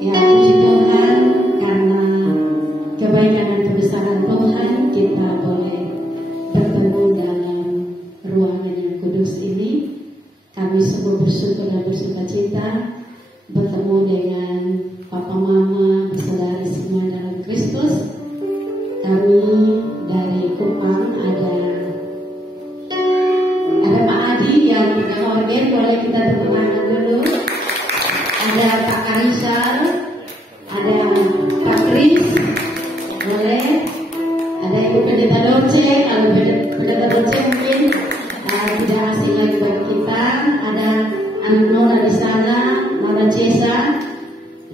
Ya, puji Tuhan, karena kebaikan dan kebesaran Tuhan kita boleh bertemu dalam ruangan yang kudus ini. Kami semua bersyukur dan bersukacita bertemu dengan Papa Mama, saudari semua dalam Kristus. Kami dari Kupang ada Pak Adi yang berorgan, boleh kita tepuk tangan dulu. Ada Pak Karisal, ada Pak Kris, boleh. Ada Ibu Pendeta Dorce, kalau Pendeta Dorce mungkin tidak asing lagi bagi kita. Ada anak Nora di sana, Nora Cesa,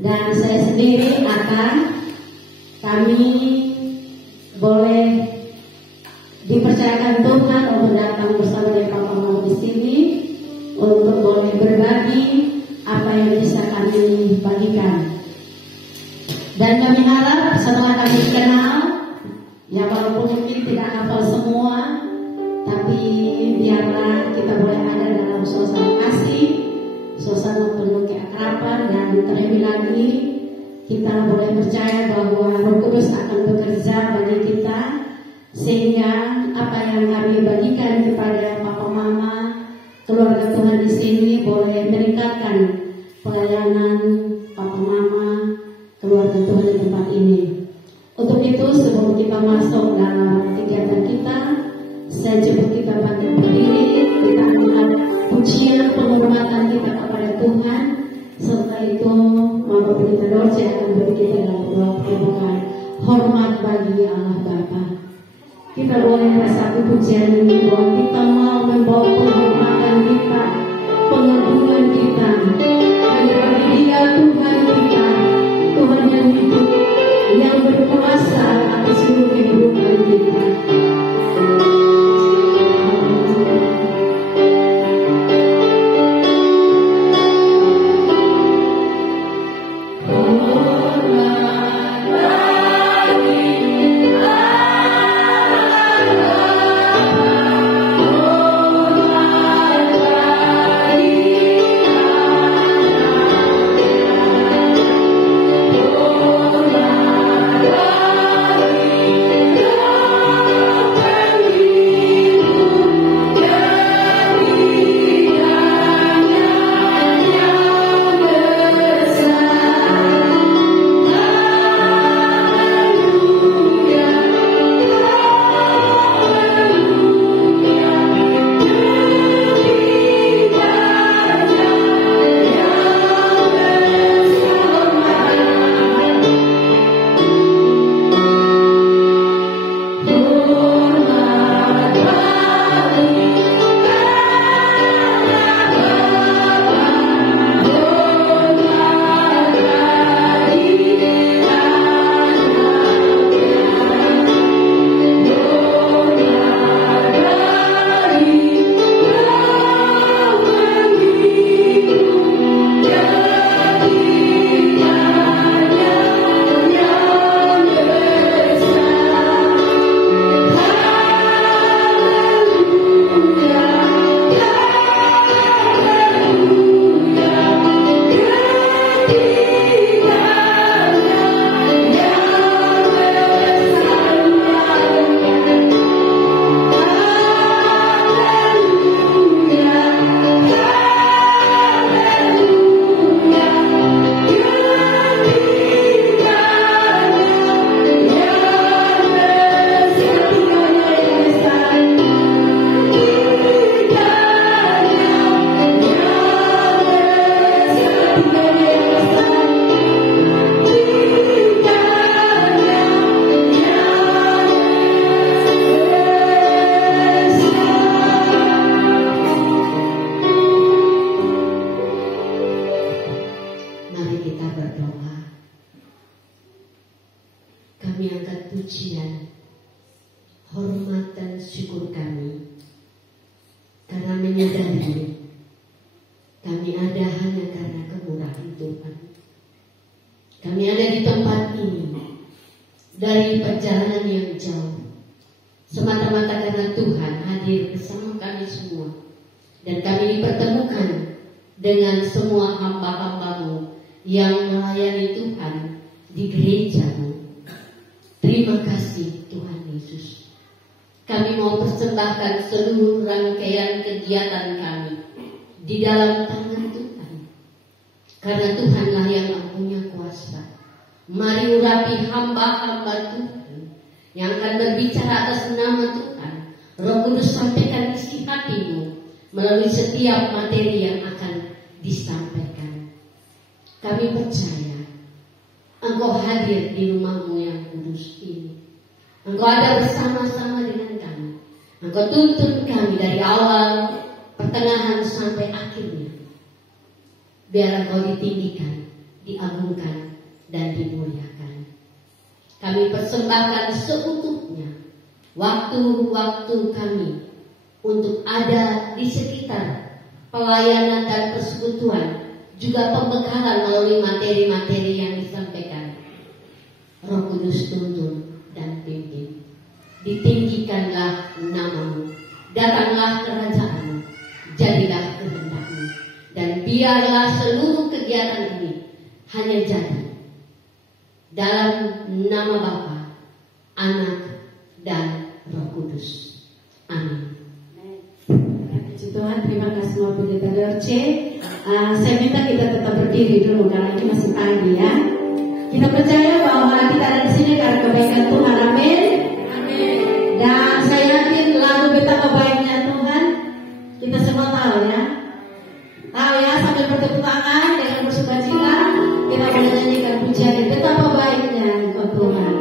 dan saya sendiri akan kami boleh dipercayakan Tuhan untuk datang bersama dengan Papa Mama di sini untuk boleh berbagi apa yang bisa kami bagikan. Dan kami harap setelah kami kenal, ya walaupun mungkin tidak hafal semua, tapi biarlah kita boleh ada dalam suasana kasih, suasana penuh keakraban, dan terlebih lagi kita boleh percaya bahwa Roh Kudus akan bekerja bagi kita, sehingga apa yang kami bagikan kepada Papa Mama, keluarga Tuhan di sini boleh meningkatkan pelayanan Papa Mama, keluarga Tuhan di tempat ini. Untuk itu sebelum kita masuk dalam kegiatan kita, saya jemput kita bangkit berdiri, kita angkat pujian penghormatan kita kepada Tuhan. Setelah itu Mama Pendeta Dorce akan beri kita dalam doa permohonan hormat bagi Allah Bapa. Kita boleh meresapi pujian ini bahwa kita mau membawa penghormatan kita, pengagungan kita hanya bagi Dia, Tuhan kita, Tuhan yang hidup, yang berkuasa atas seluruh kehidupan kita. yang melayani Tuhan di gerejamu. Terima kasih Tuhan Yesus. Kami mau persembahkan seluruh rangkaian kegiatan kami di dalam tangan Tuhan. Karena Tuhanlah yang punya kuasa. Mari urapi hamba-hamba Tuhan yang akan berbicara atas nama Tuhan. Roh Kudus sampaikan isi hatimu melalui setiap materi yang akan disampaikan. Kami percaya Engkau hadir di rumahmu yang kudus ini. Engkau ada bersama-sama dengan kami. Engkau tuntun kami dari awal, pertengahan sampai akhirnya. Biar Engkau ditinggikan, diagungkan, dan dimuliakan. Kami persembahkan seutuhnya waktu-waktu kami untuk ada di sekitar pelayanan dan persekutuan, juga pembekalan melalui materi-materi yang disampaikan. Roh Kudus tuntun dan pimpin. Ditinggikanlah namamu, datanglah kerajaanmu, jadilah kehendak-Mu, dan biarlah seluruh kegiatan ini hanya jadi dalam nama Bapa, Anak, dan Roh Kudus. Amin. Puji Tuhan, terima kasih Bapak Pendeta Dorce. Saya minta kita tetap berdiri dulu karena ini masih pagi ya. Kita percaya bahwa kita ada di sini karena kebaikan Tuhan. Amin. Amin. Dan saya yakin lagu betapa baiknya Tuhan kita semua tahu ya. Tahu ya, sambil bertepuk tangan dengan bersukacita kita menyanyikan pujian betapa baiknya Engkau Tuhan.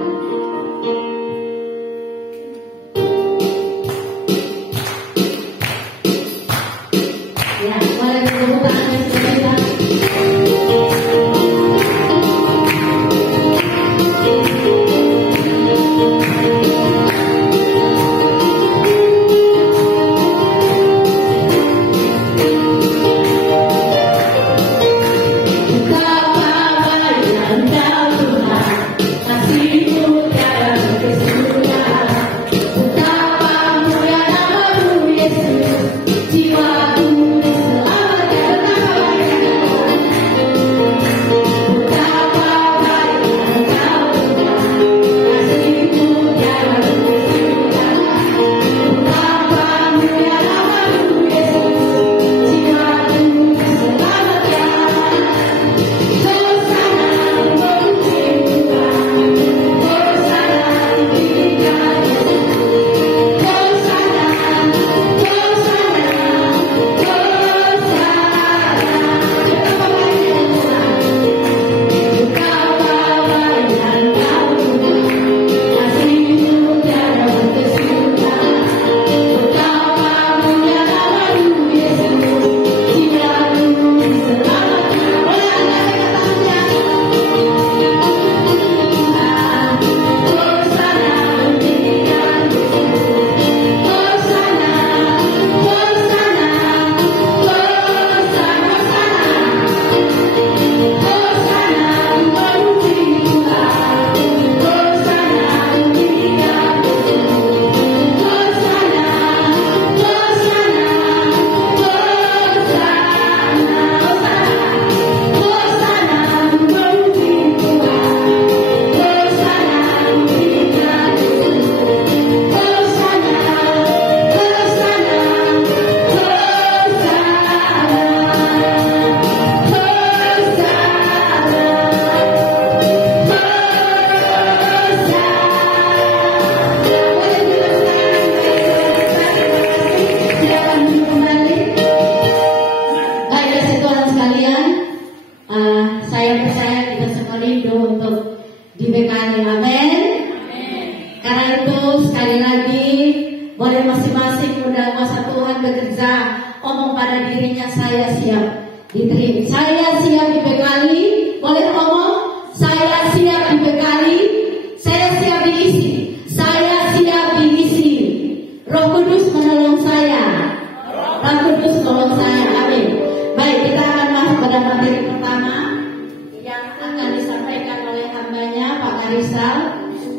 Ya, boleh bertepuk tangan bersukacita.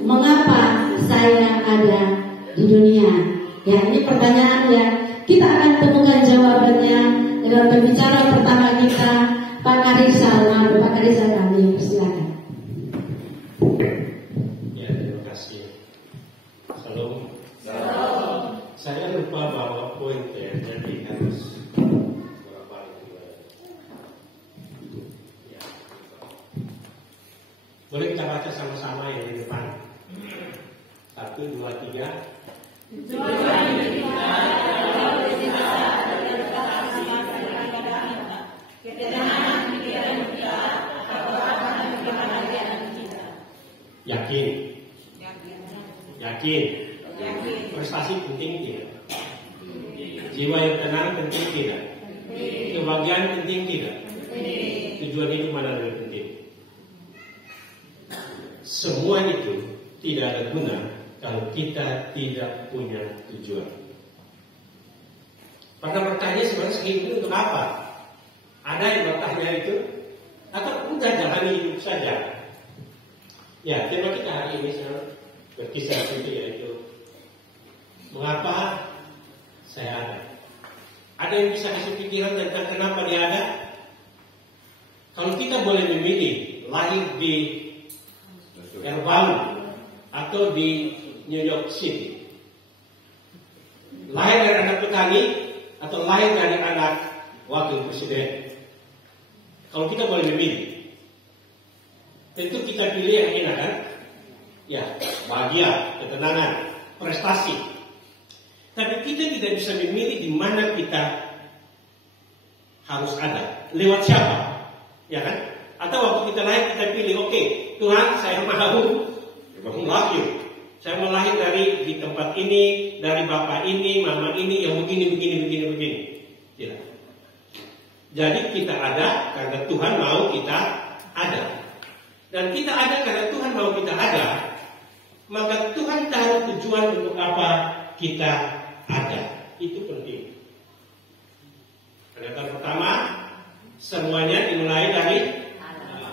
Mengapa saya ada di dunia? Ya, ini pertanyaan ya. Kita akan temukan jawabannya dengan pembicara pertama kita, Pak Karisal, Pak Karisal kami, silakan. Ya, terima kasih. Salam. Saya lupa bawa pointer, jadi harus bolak-balik. Ya. Boleh kita baca sama-sama yang di depan. 1, 2, 3. Yakin. Prestasi penting tidak? Jiwa yang tenang penting tidak? Kebahagiaan penting tidak? Tujuan hidup mana lebih penting? Semua itu tidak ada guna kalau kita tidak punya tujuan. Pernah bertanya sebenarnya hidup untuk apa? Ada yang bertanya itu? Atau udah jalani hidup saja? Ya, tema kita hari ini berkisah sedikit, yaitu mengapa saya ada. Ada yang bisa kasih pikiran tentang kenapa dia ada? Kalau kita boleh memilih lahir di Erbalu atau di New York City, lahir dari anak petani atau lahir dari anak wakil presiden, kalau kita boleh memilih, tentu kita pilih yang enak kan? Ya, bahagia, ketenangan, prestasi. Tapi kita tidak bisa memilih di mana kita harus ada. Lewat siapa? Ya kan? Atau waktu kita lahir kita pilih, oke, Tuhan saya mau lahir. Saya mau lahir dari di tempat ini, dari bapak ini, mama ini, yang begini. Tidak. Jadi kita ada karena Tuhan mau kita ada. Dan kita ada karena Tuhan mau kita ada. Maka Tuhan tahu tujuan untuk apa kita ada. Itu penting. Pernyataan pertama, semuanya dimulai dari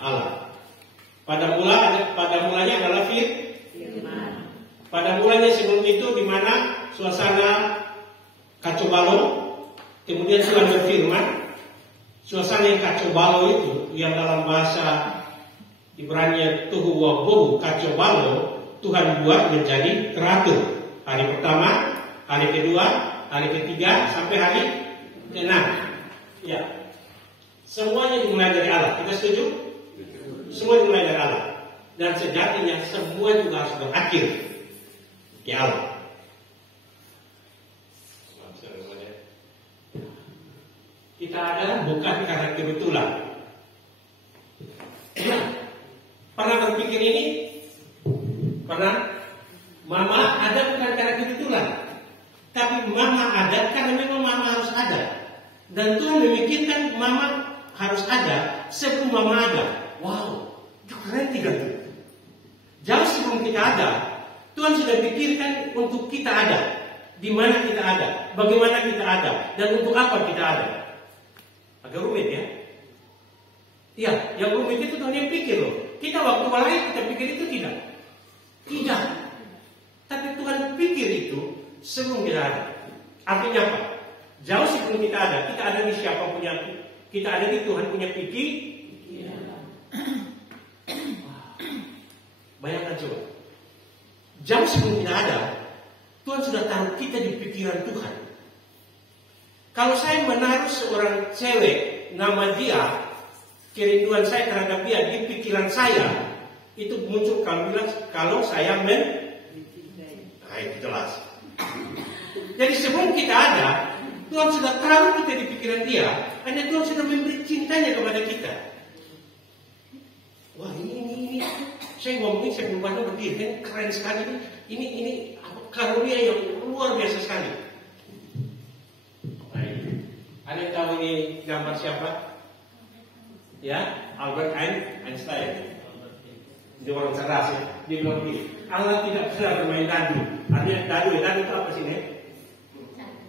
Allah. Pada mulanya adalah firman. Pada mulanya sebelum itu di mana suasana kacau balau, kemudian Tuhan berfirman. Suasana yang kacau balau itu, yang dalam bahasa Ibrani tuhu wa bohu, kacau balau, Tuhan buat menjadi teratur. Hari pertama, hari kedua, hari ketiga, sampai hari ke-6. Ya, semuanya dimulai dari Allah. Kita setuju? Semua dimulai dari Allah. Dan sejatinya semua juga harus berakhir di Allah. Kita ada bukan karena kebetulan. Pernah berpikir ini? Pernah? Mama ada bukan karena kebetulan, tapi mama ada karena memang mama harus ada. Dan Tuhan memikirkan mama harus ada sebelum mama ada. Wow, itu keren tidak tuh? Jauh sebelum kita ada, Tuhan sudah pikirkan untuk kita ada, di mana kita ada, bagaimana kita ada, dan untuk apa kita ada. Agak rumit ya? Iya, yang rumit itu Tuhan yang pikir loh. Kita waktu lahir kita pikir itu tidak. Tidak. Tapi Tuhan pikir itu sebelum kita ada. Artinya apa? Jauh sebelum kita ada di siapa punya, kita ada di Tuhan punya pikiran. Bayangkan coba. Jauh sebelum kita ada, Tuhan sudah taruh kita di pikiran Tuhan. Kalau saya menaruh seorang cewek, nama dia, kerinduan saya terhadap dia di pikiran saya, itu muncul kalau saya nah itu jelas. Jadi sebelum kita ada, Tuhan sudah taruh kita di pikiran dia, hanya Tuhan sudah memberi cintanya kepada kita. Wah ini saya ngomongin saya belum pernah berdiri, keren sekali ini karunia yang luar biasa sekali. Ada yang tahu ini gambar siapa? Ya, Albert Einstein. Dia orang cerdas ya. Dia bilang begini, Allah tidak pernah bermain dadu. Artinya dadu itu apa sih nih?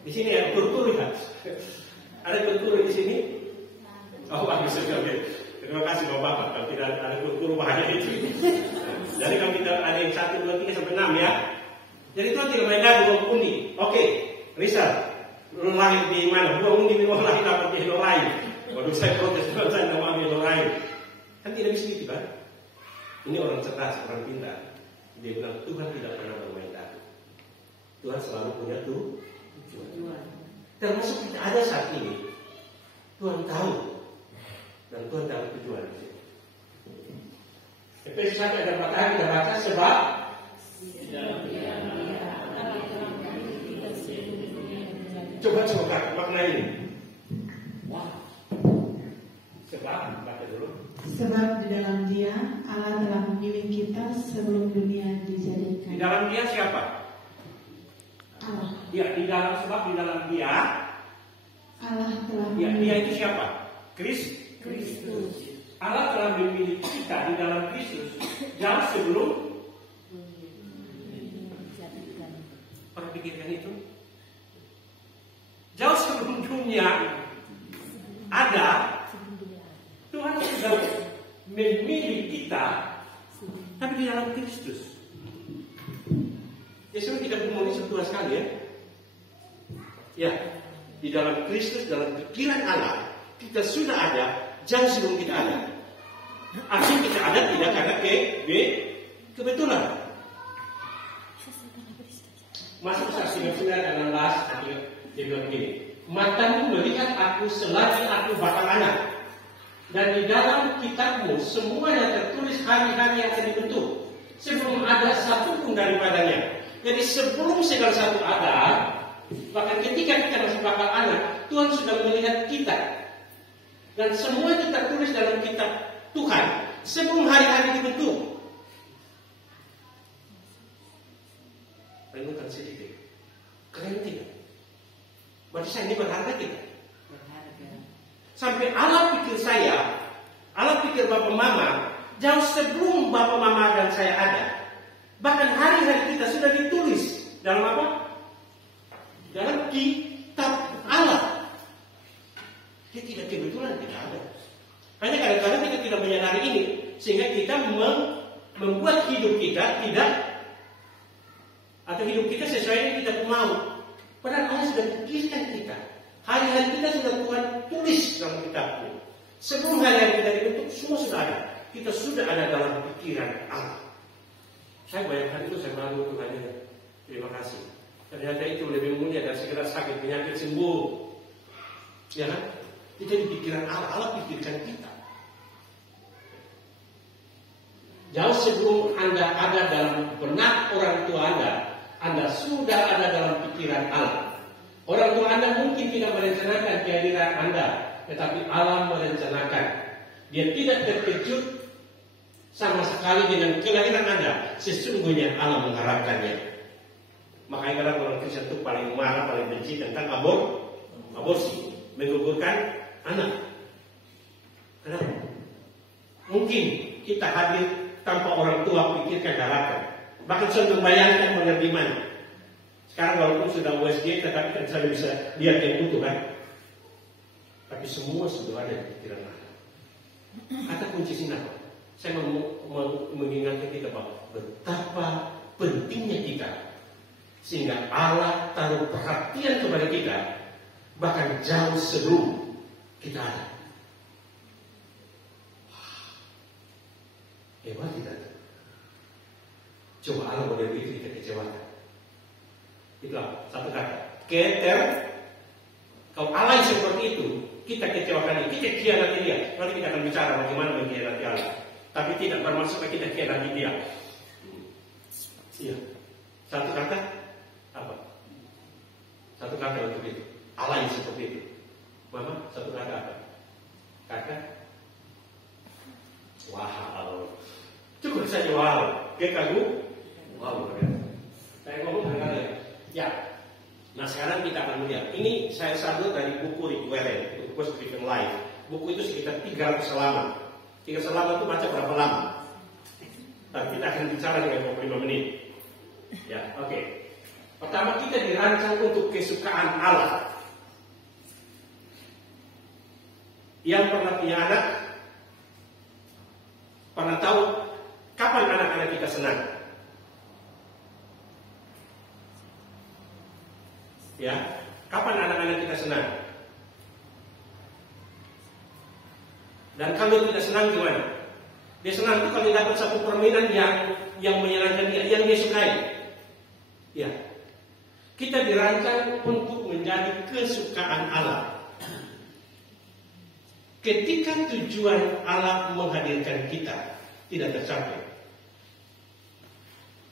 Di sini ya kur-kur ya. Ada kur-kur di sini? Oh, bagus sekali. Terima kasih Bapak. Kalau tidak ada kur-kur bahaya itu. Jadi kalau kita ada yang 1, 2, 3 sampai 6 ya. Jadi Tuhan tidak main dadu, undi. Oke, Rizal. Lu lahir di mana? Gua undi di lahir apa di lain. Waduh, saya protes, saya nggak mau ambil lain. Kan tidak bisa gitu kan? Ini orang cerdas, orang pintar. Dia bilang Tuhan tidak pernah bermain dadu. Tuhan selalu punya tujuan. Termasuk kita ada saat ini, Tuhan tahu dan Tuhan tahu tujuan. Efesus 1 ayat 4 kita baca sebab coba makna ini. Wow. Sebab baca dulu. Sebab di dalam Dia Allah telah memilih kita sebelum dunia dijadikan. Di dalam Dia siapa? Allah. Ya, di dalam sebab di dalam Dia Allah telah ya, memilih. Dia itu siapa? Kristus. Allah telah memilih kita di dalam Kristus jauh sebelum pernah pikirkan itu? Jauh sebelum dunia ada, Tuhan sudah memilih kita, tapi di dalam Kristus. Ya, sebenarnya kita bermula sebetulnya sekali ya. Ya, di dalam Kristus, dalam pikiran Allah, kita sudah ada jauh sebelum kita ada. Artinya kita ada tidak karena kebetulan. Masuk saksi 9 ayat 16, dia bilang begini, matamu melihat aku selagi aku bakal anak, dan di dalam kitabmu semuanya tertulis hari-hari yang akan dibentuk, sebelum ada satu pun daripadanya. Jadi sebelum segala satu ada, bahkan ketika kita masih bakal anak, Tuhan sudah melihat kita, dan semua itu tertulis dalam kitab Tuhan sebelum hari-hari dibentuk. Renungkan sedikit, keren tidak? Berarti saya ini berharga tidak? Sampai Allah pikir saya, Allah pikir Bapak Mama jauh sebelum Bapak Mama dan saya ada. Bahkan hari-hari kita sudah ditulis dalam apa? Dalam kitab Allah. Dia tidak kebetulan tidak ada. Hanya kadang-kadang kita tidak menyadari ini, sehingga kita membuat hidup kita tidak, atau hidup kita sesuai yang kita mau. Padahal Allah sudah pikirkan kita. Hari-hari kita sudah Tuhan tulis dalam kitabnya. Sebelum hari-hari kita dibentuk, semua sudah ada. Kita sudah ada dalam pikiran Allah. Saya bayangkan itu, saya malu Tuhan ini. Terima kasih. Ternyata itu lebih mulia dan segera sakit penyakit sembuh. Ya kan? Itu di pikiran Allah. Allah pikirkan kita. Jauh sebelum Anda ada dalam benak orang tua Anda sudah ada dalam pikiran Allah. Orang tua Anda mungkin tidak merencanakan kehadiran Anda, tetapi Allah merencanakan. Dia tidak terkejut sama sekali dengan kelahiran Anda. Sesungguhnya Allah mengharapkannya. Makanya kadang orang Kristen itu paling marah, paling benci tentang aborsi, menggugurkan anak. Kenapa? Mungkin kita hadir tanpa orang tua pikirkan darahkan. Bahkan saya membayangkan mengerti mana. Sekarang walaupun sudah USG, tetapi kan saya bisa lihat yang utuh kan. Tapi semua sudah ada di pikiran Allah. Kata kunci sini apa? Saya mengingatkan kita bahwa betapa pentingnya kita, sehingga Allah taruh perhatian kepada kita bahkan jauh sebelum kita ada. Hebat tidak? Coba Allah boleh bikin kita kecewakan. Itulah satu kata. Keter. Kalau Allah yang seperti itu, kita kecewakan dia, kita khianati dia. Nanti kita akan bicara bagaimana mengkhianati Allah. Tapi tidak bermaksud kita khianati dia. Iya. Satu kata apa? Satu kata untuk itu. Allah yang seperti itu. Mama, satu kata apa? Kata wow. Cukup saja wow. Dia kagum. Wow. Saya ngomong dengan kalian. Ya. Nah sekarang kita akan melihat. Ini saya sambil dari buku Rick Warren, buku Stephen Life. Buku itu sekitar 300 halaman. 300 halaman itu baca berapa lama? Tapi kita akan bicara dengan 25 menit. Ya, oke. Pertama kita dirancang untuk kesukaan Allah. Yang pernah punya anak, pernah tahu kapan anak-anak kita senang? Ya, kapan anak-anak kita senang? Dan kalau tidak senang gimana? Dia senang itu kalau dapat satu permainan yang menyenangkan dia, yang dia sukai. Ya, kita dirancang untuk menjadi kesukaan Allah. Ketika tujuan Allah menghadirkan kita tidak tercapai,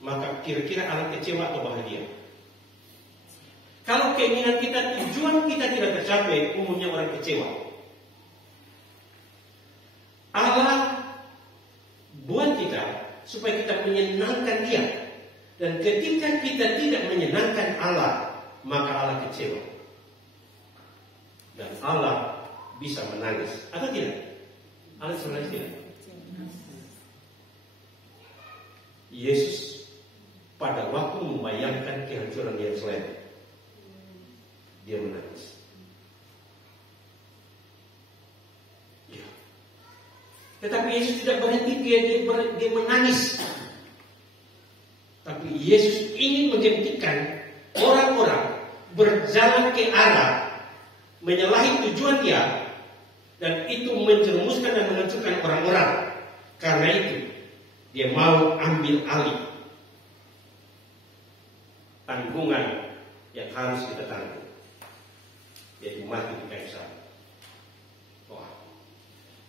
maka kira-kira Allah kecewa atau bahagia? Kalau keinginan kita, tujuan kita tidak tercapai, umumnya orang kecewa. Allah buat kita supaya kita menyenangkan Dia. Dan ketika kita tidak menyenangkan Allah, maka Allah kecewa. Dan Allah bisa menangis. Atau tidak? Allah menangis tidak? Yesus pada waktu membayangkan kehancuran Yerusalem, dia menangis. Ya. Tetapi Yesus tidak berhenti dia menangis. Tapi Yesus ingin menghentikan orang-orang berjalan ke arah menyalahi tujuan Dia, dan itu menjerumuskan dan menghancurkan orang-orang. Karena itu Dia mau ambil alih tanggungan yang harus kita tanggung, yaitu mati di kayu salib. Wah,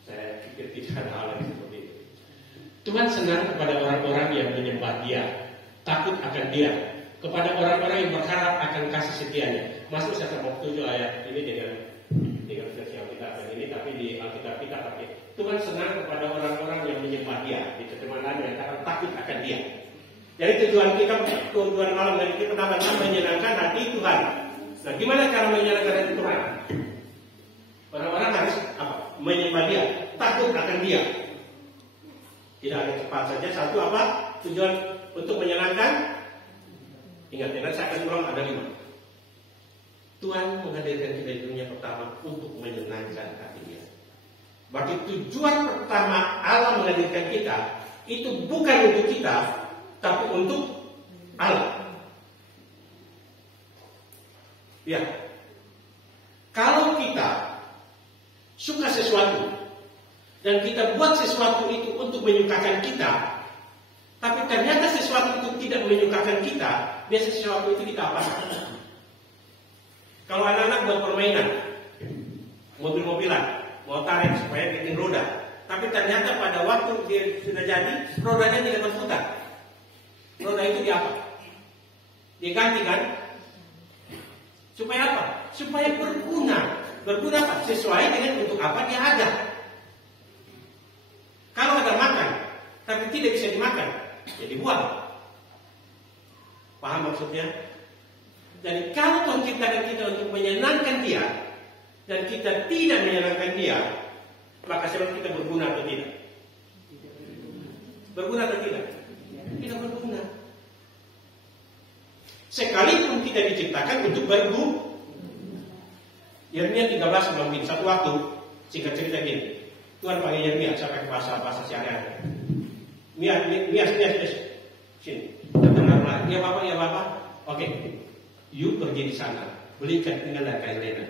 saya pikir tidak ada hal yang seperti itu. Tuhan senang kepada orang-orang yang menyembah Dia, takut akan Dia, kepada orang-orang yang berharap akan kasih setianya. Masuk saya mau tujuh ayat ini dengan versi Alkitab ini, tapi di Alkitab kita pakai Tuhan senang kepada orang-orang yang menyembah Dia. Di terjemahan yang kata takut akan Dia. Jadi tujuan Allah dari kita pertama menyenangkan hati Tuhan. Nah, gimana cara menyenangkan hati Tuhan? Orang-orang harus apa? Menyembah Dia, takut akan Dia. Tidak ada cepat saja. Satu apa? Tujuan untuk menyenangkan. Ingat, nanti saya akan ulang, ada 5. Tuhan menghadirkan kita di dunia pertama untuk menyenangkan hati Dia. Berarti tujuan pertama Allah menghadirkan kita itu bukan untuk kita, tapi untuk Allah. Ya, kalau kita suka sesuatu dan kita buat sesuatu itu untuk menyukakan kita, tapi ternyata sesuatu itu tidak menyukakan kita, biasa sesuatu itu kita apa? Kalau anak-anak buat permainan, mobil-mobilan, mau tarik supaya bikin roda, tapi ternyata pada waktu dia sudah jadi, rodanya tidak berputar. Roda itu diapa? Diganti kan? Supaya apa? Supaya berguna. Berguna apa? Sesuai dengan untuk apa dia ada. Kalau ada makan, tapi tidak bisa dimakan, jadi buang. Paham maksudnya? Jadi kalau Tuhan ciptakan kita untuk menyenangkan Dia, dan kita tidak menyenangkan Dia, maka sebab kita berguna atau tidak? Berguna atau tidak? Tidak berguna. Sekalipun kita diciptakan untuk berguna. Yeremia 13:9. Satu waktu, singkat cerita gini, Tuhan panggil Yeremia, saya pakai bahasa sehari-hari. Mias, sini. Dengarlah, ya Bapak. Oke, you pergi di sana, belikan tinggal kain linen.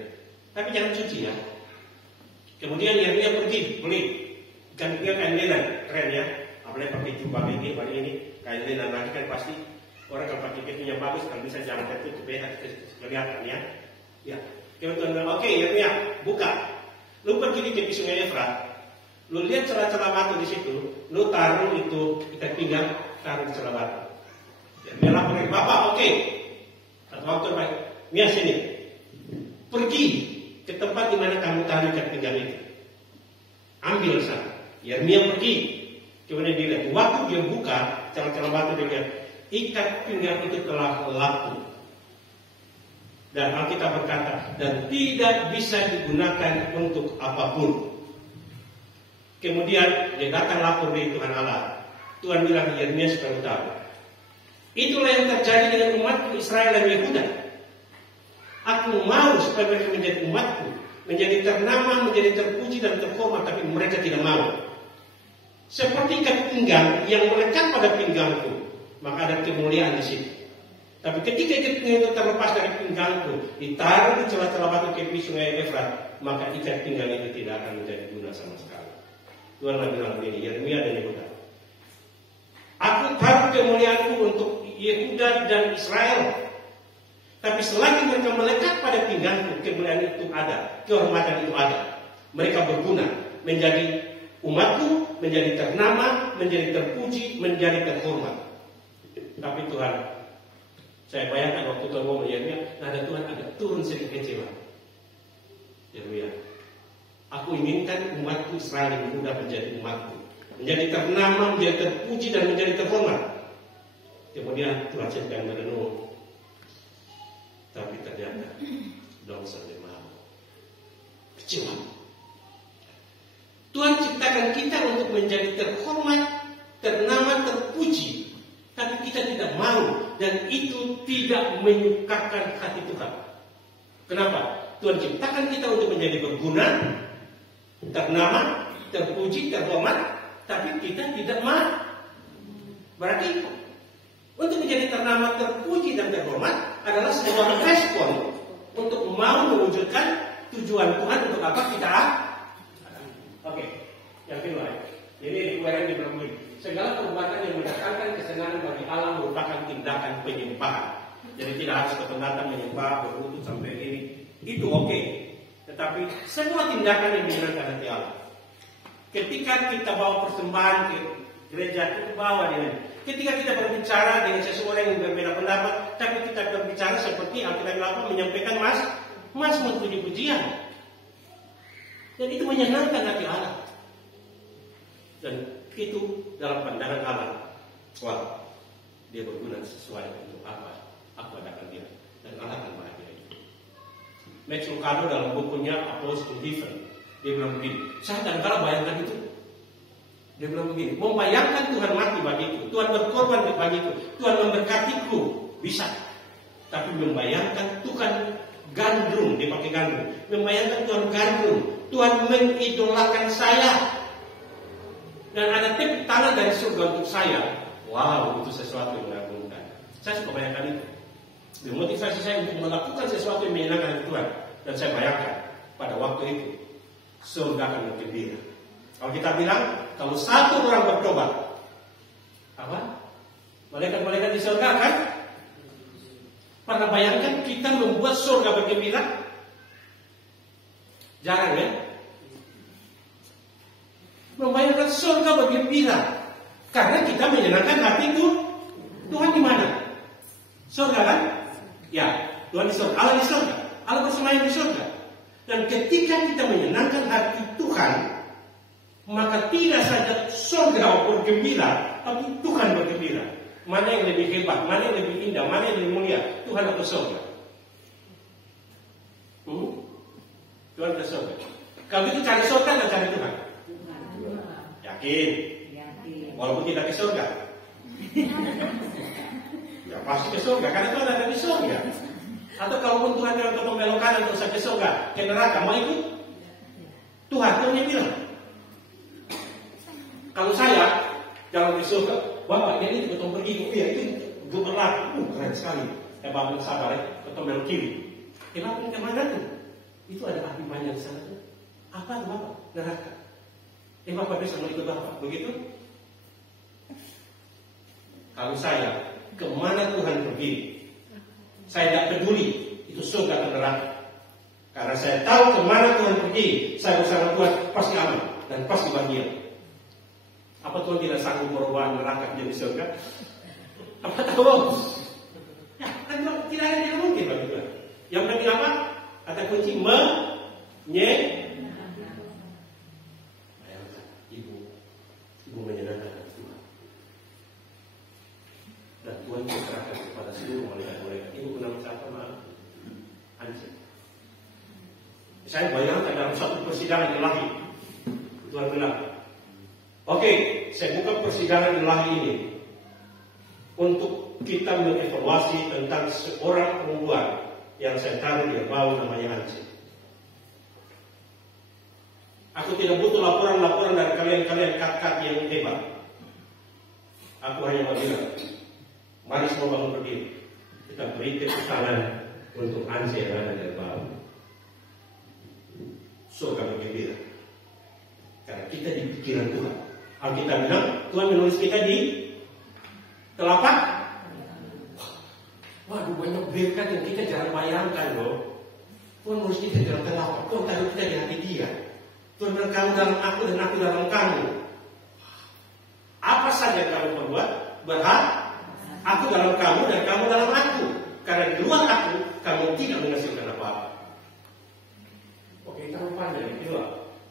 Tapi jangan cuci ya. Kemudian Yeremia pergi beli kain linen, keren ya. Apalagi pakai jubah ini, kain linen lagi kan pasti orang kalau pakai ketunya bagus kan bisa jangan tertutup ya, kelihatan ya. Ya. Kemudian oke, Yeremia buka. Lu pergi di tepi sungai Efrat. Lu lihat celah-celah batu di situ. Lu taruh itu ikat pinggang, taruh di celah batu. Yeremia lapor ke Bapak, oke. Satu waktu baik, Mia sini. Pergi ke tempat di mana kamu taruh ikat pinggang itu. Ambil sana. Yeremia pergi. Kemudian dia lihat. Waktu dia buka celah-celah batu, dia lihat ikat pinggang itu telah laku. Dan Alkitab berkata, dan tidak bisa digunakan untuk apapun. Kemudian dia datang lapor di Tuhan Allah. Tuhan bilang, Yeremia supaya tahu. Itulah yang terjadi dengan umatku Israel dan Yehuda. Aku mau supaya mereka menjadi umatku, menjadi ternama, menjadi terpuji dan terhormat, tapi mereka tidak mau. Seperti ikat pinggang yang melekat pada pinggangku, maka ada kemuliaan di situ. Tapi ketika ikat pinggang itu terlepas dari pinggangku, ditaruh di celah-celah batu tepi sungai Efrat, maka ikat pinggang itu tidak akan menjadi guna sama sekali. Tuhan bilang begini, Yeremia dan Yehuda. Aku taruh kemuliaanku untuk Yehuda dan Israel. Tapi selagi mereka melekat pada pinggangku, kemuliaan itu ada, kehormatan itu ada. Mereka berguna menjadi umatku, menjadi ternama, menjadi terpuji, menjadi terhormat. Tapi Tuhan, saya bayangkan waktu Tuhan ngomong Yeremia, nada Tuhan agak turun sedikit kecewa. Yeremia, aku inginkan umatku Israel yang mudah menjadi umatku, menjadi ternama, menjadi terpuji, dan menjadi terhormat. Kemudian Tuhan sedang merenung, tapi ternyata dong sampai mau kecewa. Tuhan ciptakan kita untuk menjadi terhormat, ternama, terpuji, tapi kita tidak mau, dan itu tidak menyukakan hati Tuhan. Kenapa? Tuhan ciptakan kita untuk menjadi berguna, ternama, terpuji, terhormat, tapi kita tidak mau. Berarti untuk menjadi ternama, terpuji, dan terhormat adalah sebuah respon untuk mau mewujudkan tujuan Tuhan untuk apa kita. Oke, yang kedua, ini dikeluarkan di dalam ini. Segala perbuatan yang mendatangkan kesenangan bagi Allah merupakan tindakan penyembahan. Jadi tidak harus kepenatan menyembah berlutut sampai ini, itu oke. Tetapi semua tindakan yang menyenangkan hati Allah. Ketika kita bawa persembahan ke gereja, kita bawa dengan. Ketika kita berbicara dengan seseorang yang berbeda pendapat, tapi kita berbicara seperti Alkitab apa menyampaikan mas puji-pujian. Dan itu menyenangkan hati Allah. Dan itu dalam pandangan Allah, wah, dia berguna sesuai untuk apa aku adakan dia, dan Allah akan bahagia itu. Max Lucado dalam bukunya Approach to Heaven, dia bilang begini, saya kadang-kadang bayangkan itu. Dia bilang begini, membayangkan Tuhan mati bagiku, Tuhan berkorban bagiku, Tuhan memberkatiku, bisa. Tapi membayangkan Tuhan gandrung, dia pakai gandrung, membayangkan Tuhan gandrung, Tuhan mengidolakan saya, dan ada tepuk tangan dari surga untuk saya. Wow, itu sesuatu yang mengagumkan. Saya suka bayangkan itu. Memotivasi saya untuk melakukan sesuatu yang menyenangkan Tuhan. Dan saya bayangkan pada waktu itu surga akan bergembira. Kalau kita bilang, kalau satu orang bertobat, apa? Malaikat-malaikat di surga kan? Pernah bayangkan kita membuat surga bergembira? Jarang ya? Membayangkan surga bergembira karena kita menyenangkan hati itu. Tuhan di mana? Surga kan? Ya, Tuhan di surga. Allah di surga. Allah bersemayam di surga. Dan ketika kita menyenangkan hati Tuhan, maka tidak saja surga bergembira, tapi Tuhan bergembira. Mana yang lebih hebat, mana yang lebih indah, mana yang lebih mulia, Tuhan atau surga? Tuhan atau surga? Kalau itu cari surga dan cari Tuhan. Yakin? Walaupun tidak ke surga. Ya pasti ke surga, karena Tuhan ada di surga. Atau kalaupun Tuhan bilang untuk membelok kanan untuk sampai surga, ke neraka, mau ikut? Tuhan yang bilang. Kalau saya jalan di surga, Bapak ini betul pergi, iya itu gemerlap, keren sekali. Ya Bapak sabar ya, betul belok kiri. Bapak ke mana tuh? Itu ada api banyak di sana tuh. Apa tuh Bapak? Neraka. Bapak bisa mengikut Bapak, begitu? Kalau saya, kemana Tuhan pergi? Saya tidak peduli, itu surga atau neraka. Karena saya tahu kemana Tuhan pergi, saya bersama Tuhan pasti aman dan pasti bahagia. Apa Tuhan tidak sanggup merubah neraka menjadi surga? Apa tahu? Ya, kan tidak ada yang mungkin bagi Tuhan. Yang penting apa? Kata kunci Ibu menyenangkan Tuhan. Dan Tuhan berserahkan kepada seluruh malaikat-malaikat. Ibu nama siapa? Maaf. Anjing. Saya bayangkan dalam satu persidangan ilahi, Tuhan bilang, oke, saya buka persidangan ilahi ini untuk kita mengevaluasi tentang seorang perempuan yang saya taruh di bawah namanya Anjing. Aku tidak butuh laporan-laporan dari kalian-kalian kakak yang hebat. Aku hanya mau bilang, mari semua bangun berdiri. Kita beri tepuk tangan untuk Anjing yang ada di bawah. Surga bergembira. Karena kita di pikiran Tuhan. Alkitab bilang Tuhan menulis kita di telapak. Waduh, banyak berkat yang kita jarang bayangkan loh. Tuhan menulis kita di dalam telapak. Tuhan taruh kita di hati Dia. Tuhan bilang kamu dalam aku dan aku dalam kamu. Apa saja yang kamu perbuat berhak. Aku dalam kamu dan kamu dalam aku. Karena di luar aku kamu tidak menghasilkan apa-apa. Oke, terlalu panjang itu.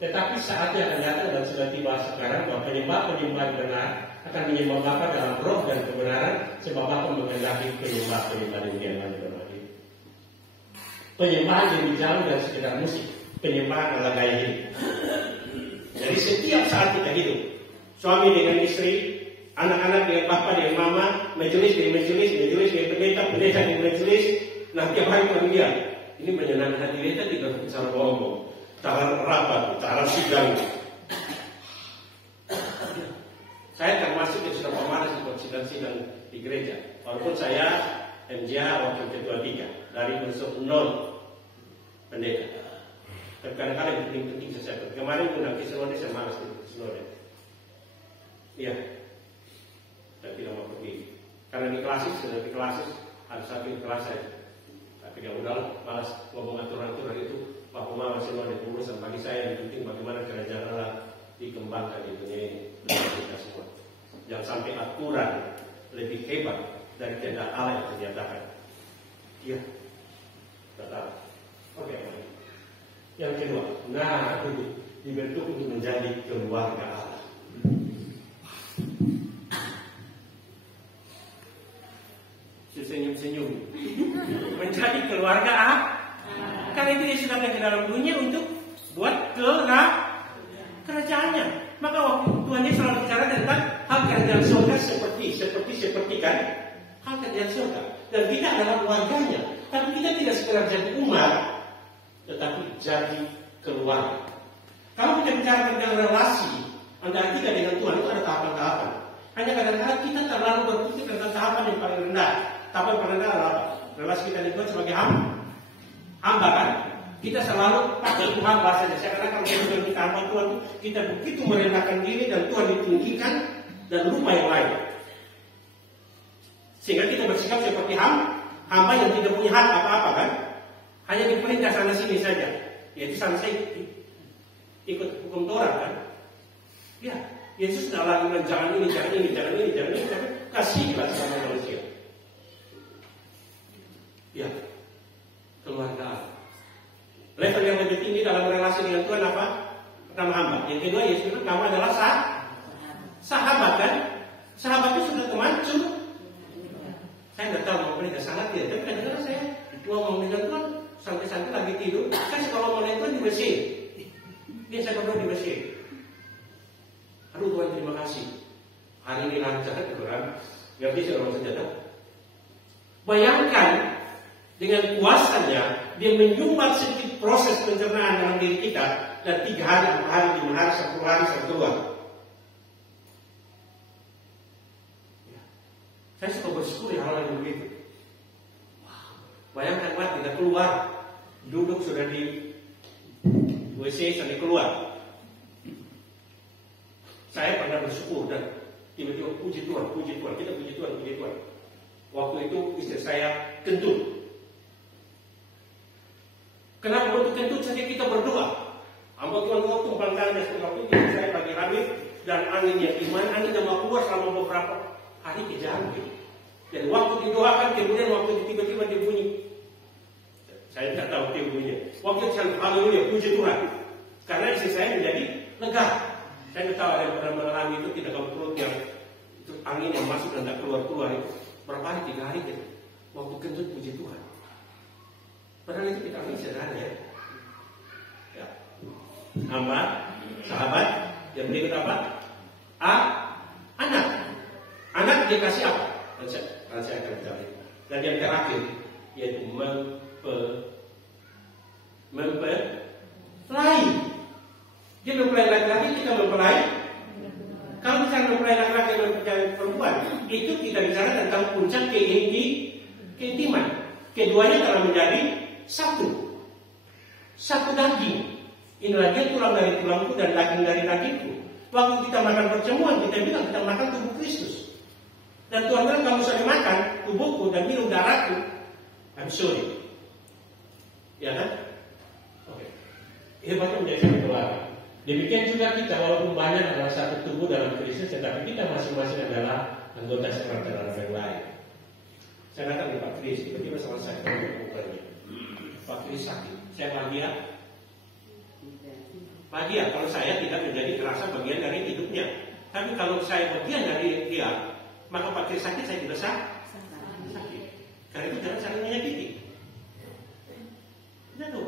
Tetapi saatnya akan datang dan sudah tiba sekarang bahwa penyembah-penyembah benar akan menyembah Bapa dalam roh dan kebenaran, sebab Bapa menghendaki penyembah-penyembah demikian lagi. Penyembahan lebih jauh dari sekedar musik. Penyembahan adalah gaya hidup. Jadi setiap saat kita hidup, suami dengan istri, anak-anak dengan bapa dengan mama, majelis dengan majelis, majelis dengan pendeta, pendeta dengan majelis. Nah, tiap hari kami lihat ini menyenangkan hati kita tidak bicara bohong. Cara rapat, cara sidang. Saya termasuk yang sudah pemalas ikut sidang-sidang di gereja. Walaupun saya MJA wakil ketua 3 dari unsur 0 pendeta. Tapi kadang-kadang yang penting-penting saya. Kemarin undang Kisnode, saya malas ikut Kisnode. Iya. Saya tidak mau pergi. Karena di klasis, sudah di klasis ada satu kelas saya. Tapi ya udah malas ngomong aturan-aturan itu. Bapak Mama masih mau urusan bagi saya yang penting bagaimana kerajaan Allah dikembangkan di dunia ini kita semua. Jangan sampai aturan lebih hebat dari kehendak Allah yang ternyatakan. Iya, betul. Oke. Yang kedua, nah dibentuk untuk menjadi keluarga Allah. Senyum-senyum. Menjadi keluarga Allah. Karena itu dia sudah ke dalam dunia untuk buat kerajaannya. Maka waktu Tuhan Yesus selalu bicara tentang hal kerajaan surga seperti kan hal kerajaan surga. Dan kita adalah keluarganya. Tapi kita tidak sekedar jadi umat, tetapi jadi keluarga. Kalau kita bicara tentang relasi antara kita dengan Tuhan, itu ada tahapan-tahapan. Hanya kadang-kadang kita terlalu berpikir tentang tahapan yang paling rendah. Tahapan paling rendah adalah relasi kita dengan Tuhan sebagai hamba kan? Kita selalu pakai Tuhan bahasanya. Saya katakan kalau kita hamba Tuhan, kita begitu merendahkan diri dan Tuhan ditinggikan dan lupa yang lain. Sehingga kita bersikap seperti hamba yang tidak punya hak apa-apa kan? Hanya diperintah sana sini saja. Yaitu sana saya ikut hukum Torah kan? Ya, Yesus tidak lagi bilang jangan ini, tapi kasihlah sama manusia. Ya. Keluarga Allah. Level yang lebih tinggi dalam relasi dengan Tuhan apa? Pertama hamba. Yang kedua Yesus bilang kamu adalah sahabat kan? Sahabat itu sudah teman Saya nggak tahu mau beli sangat ya. Tapi kadang-kadang saya ngomong dengan Tuhan sampai-sampai lagi tidur. Saya kalau mau naik Tuhan di WC. Dia saya berdoa di WC. Aduh Tuhan terima kasih. Hari ini lancar kan? Nggak bisa orang senjata. Bayangkan. Dengan kuasanya, dia menyumbat sedikit proses pencernaan dalam diri kita. Dan 3 hari, 4 hari, 5 hari, 10 hari, saya keluar. Ya. Saya suka bersyukur hal yang begitu. Bayangkan Pak, kita keluar. Duduk sudah di WC, sampai keluar. Saya pernah bersyukur dan tiba-tiba puji Tuhan. Kita puji Tuhan. Waktu itu istri saya kentut. Kenapa untuk kentut saja kita berdoa? Hamba Tuhan kau tumpang tangan waktu itu saya pagi rame dan angin yang mau keluar selama beberapa hari kejamnya. Dan waktu didoakan kemudian waktu tiba-tiba dia bunyi. Saya tidak tahu dia bunyinya. Waktu saya haleluya puji Tuhan. Karena istri saya menjadi lega. Saya tidak tahu ada yang pernah mengalami itu tidak tahu perut yang itu angin yang masuk dan tidak keluar itu. Berapa hari 3 hari gitu. Waktu kentut puji Tuhan. Padahal itu kita ambil sederhana ya. Hamba, sahabat, yang berikut apa? Anak dia kasih apa? Nanti saya akan bicara. Dan yang terakhir yaitu mempelai. Dia mempelai laki-laki, kita mempelai. Kalau kita mempelai laki-laki dan mempelai perempuan, itu kita bicara tentang puncak keintiman. Keduanya telah menjadi satu daging. Inilah dia tulang dari tulangku dan daging dari dagingku. Waktu kita makan perjamuan, kita bilang kita makan tubuh Kristus. Dan Tuhan bilang kamu sering makan tubuhku dan minum darahku, I'm sorry. Ya kan? Oke. Hebatnya menjadi satu keluarga. Demikian juga kita, walaupun banyak adalah satu tubuh dalam Kristus, tetapi kita masing-masing adalah anggota seperti dalam yang lain. Saya datang di Pak Kris, tiba-tiba sama saya bukannya. Pak Kris sakit. Saya bahagia kalau saya tidak menjadi terasa bagian dari hidupnya. Tapi kalau saya bagian dari dia, maka Pak Kris sakit, saya juga sakit. Karena itu jangan saling menyakiti. Tidak tahu.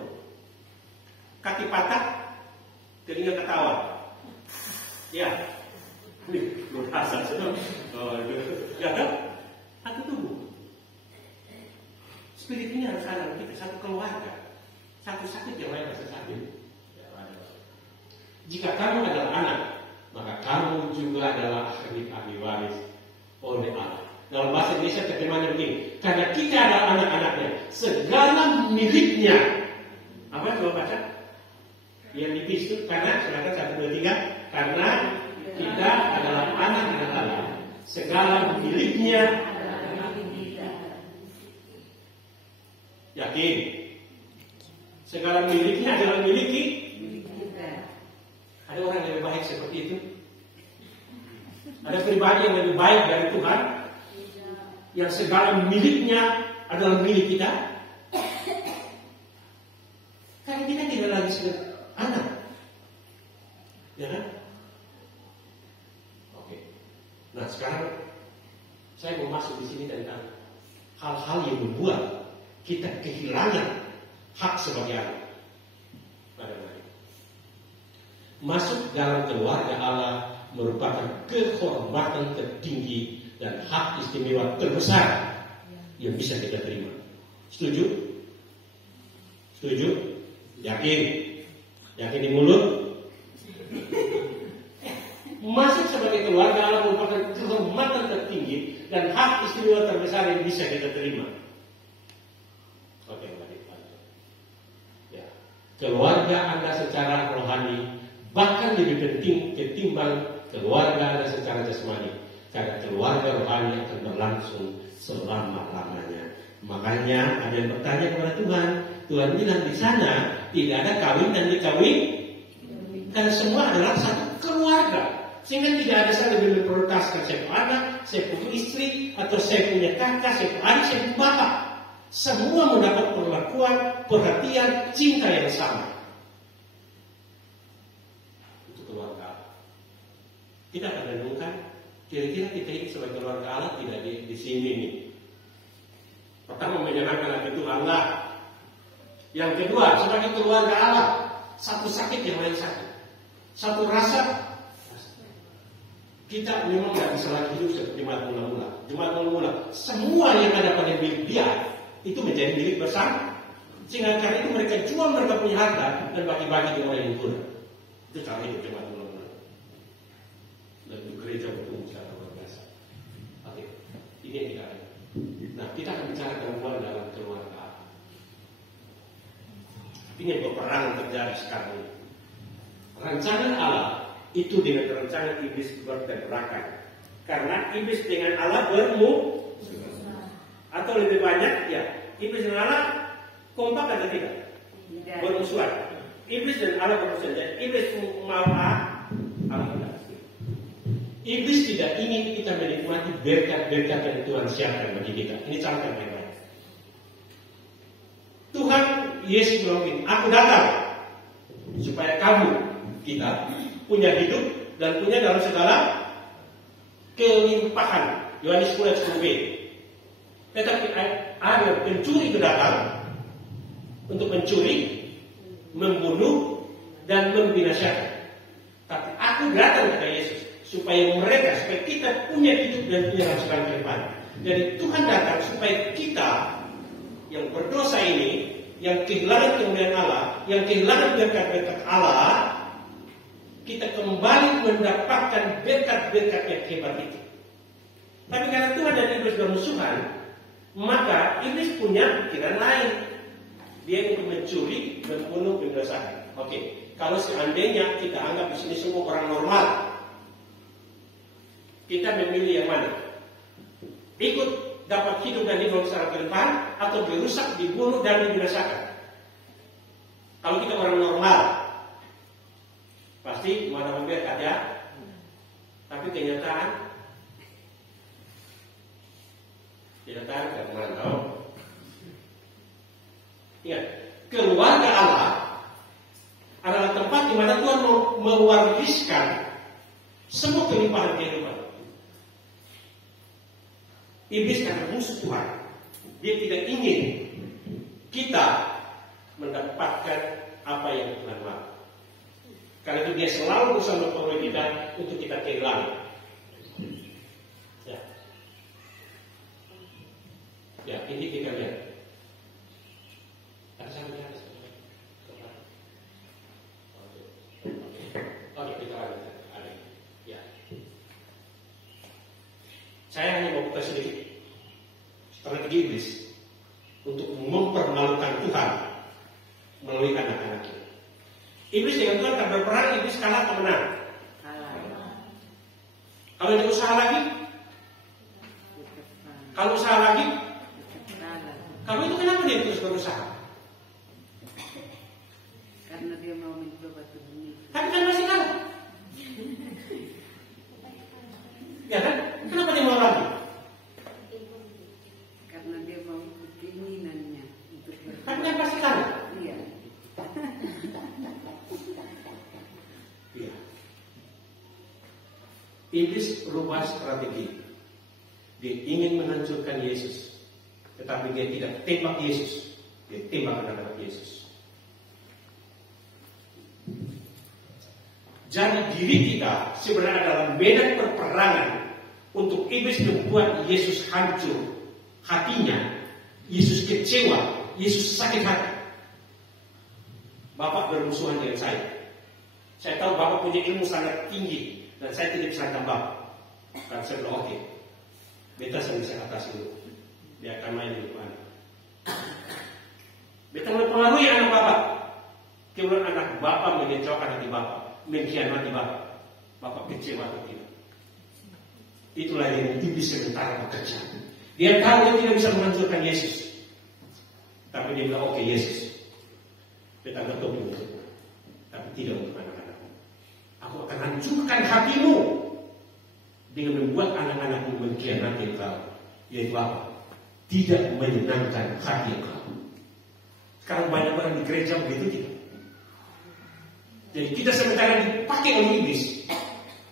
Kaki patah, telinga ketawa. Ya, ini berasa senang. Ya kan? Satu tubuh. Spirit ini harus ada dalam kita, satu keluarga. Satu sakit yang lain rasa sakit. Jika kamu adalah anak, maka kamu juga adalah ahli waris oleh Allah. Dalam bahasa Indonesia terjemahannya begini: karena kita adalah anak-anaknya, segala miliknya. Apa coba baca? Yang nipis itu karena silakan 1, 2, 3. Karena kita adalah anak-anak Allah, segala miliknya. Yakin? Segala miliknya adalah miliki. Ada orang yang lebih baik seperti itu? Ada pribadi yang lebih baik dari Tuhan? Yang segala miliknya adalah milik kita? Karena kita tidak lagi sebagai anak. Ya kan? Oke. Nah sekarang saya mau masuk di sini tentang hal-hal yang membuat kita kehilangan hak sebagai anak. Masuk dalam keluarga Allah merupakan kehormatan tertinggi dan hak istimewa terbesar yang bisa kita terima. Setuju? Setuju? Yakin? Yakin di mulut? Masuk sebagai keluarga Allah merupakan kehormatan tertinggi dan hak istimewa terbesar yang bisa kita terima. Oke, ya. Keluarga Anda secara rohani bahkan lebih penting ketimbang keluarga Anda secara jasmani, karena keluarga rohani akan berlangsung selama-lamanya. Makanya ada yang bertanya kepada Tuhan. Tuhan bilang di sana tidak ada kawin dan dikawin, karena semua adalah satu keluarga. Sehingga tidak ada saya lebih memprioritaskan saya punya anak, saya punya istri, atau saya punya kakak, saya punya adik, saya punya bapak. Semua mendapat perlakuan, perhatian, cinta yang sama. Kita akan renungkan, kira-kira kita ini sebagai keluarga Allah tidak di sini nih. Pertama, menyenangkan hati Tuhan Allah. Yang kedua, sebagai keluarga Allah, satu sakit yang lain sakit, satu rasa. Kita memang tidak bisa lagi hidup seperti jemaat mula-mula. Jemaat mula-mula, semua yang ada pada milik dia itu menjadi milik bersama. Sehingga karena itu mereka jual mereka punya harta dan bagi-bagi dengan orang yang kurang. Itu cara hidup jemaat mula-mula. Dan di gereja betul secara luar biasa. Oke, ini yang kita ada. Nah, kita akan bicara gangguan dalam keluarga. Ini peperangan terjadi sekarang ini. Rancangan Allah itu dengan rancangan iblis bertabrakan. Karena iblis dengan Allah atau lebih banyak ya, iblis dan Allah kompak atau tidak? Bermusuhan. Iblis dan Allah bermusuhan. Iblis mau Allah tidak. Iblis tidak ingin kita menikmati berkat-berkat yang Tuhan siapkan bagi kita. Ini contoh yang baik. Tuhan Yesus bilang, aku datang supaya kamu, kita punya hidup dan punya dalam segala kelimpahan. Yohanes 10:10b. Tetapi ada pencuri itu datang untuk mencuri, membunuh dan membinasakan. Tapi aku datang kata Yesus supaya kita punya hidup dan punya rasa ke depan. Jadi Tuhan datang supaya kita yang berdosa ini, yang kehilangan kemuliaan Allah, yang kehilangan berkat-berkat Allah, kita kembali mendapatkan berkat-berkat yang hebat itu. Tapi karena Tuhan dan iblis bermusuhan, maka iblis punya pikiran lain. Dia ingin mencuri, membunuh, membinasakan. Oke, Kalau seandainya kita anggap di sini semua orang normal, kita memilih yang mana? Ikut dapat hidup dan hidup secara berlimpah, atau dirusak, dibunuh dan dibinasakan? Kalau kita orang normal, pasti mana membiarkan ya. Tapi kenyataan tidak mana tahu. Ingat, keluarga Allah adalah tempat di mana Tuhan mewariskan semua kelimpahan kehidupan. Iblis karena musuh Tuhan, dia tidak ingin kita mendapatkan apa yang Tuhan mau. Karena itu dia selalu berusaha mempengaruhi kita untuk kita kehilangan. Ya, ini kita lihat. Oke, kita lanjutkan. Ya. Saya hanya mau buka sedikit strategi iblis untuk mempermalukan Tuhan melalui anak-anaknya. Iblis dengan Tuhan tak berperang, iblis kalah atau menang? Kalau dia usaha lagi? Kalau usaha lagi? Kalau itu kenapa dia terus berusaha? Karena dia mau mencoba Tuhan. Tapi kan masih kalah. Ya kan? Kenapa dia mau lagi? Karena dia mau ikut keinginannya. Kan dia pasti kalah. Iya. Iya. Iblis berubah strategi. Dia ingin menghancurkan Yesus. Tetapi dia tidak tembak Yesus, dia tembak anak-anak Yesus. Jadi diri kita sebenarnya adalah medan perperangan untuk iblis membuat Yesus hancur hatinya, Yesus kecewa, Yesus sakit hati. Bapak bermusuhan dengan saya. Saya tahu Bapak punya ilmu sangat tinggi dan saya tidak bisa hantam Bapak. Dan saya bilang oke, beta saya bisa atasi dulu. Dia akan main di depan. Beta mempengaruhi anak Bapak. Kemudian anak Bapak mengecewakan hati Bapak, mengkhianati Bapak. Bapak kecewa atau tidak? Itulah yang iblis sementara bekerja. Dia tahu dia tidak bisa menghancurkan Yesus, tapi dia bilang oke Yesus, beta betul untuk, tapi tidak untuk anak-anakmu. Aku akan hancurkan hatimu dengan membuat anak-anakmu mengkhianati engkau, yaitu apa? Tidak menyenangkan hati engkau. Sekarang banyak orang di gereja begitu tidak. Jadi kita sementara dipakai oleh iblis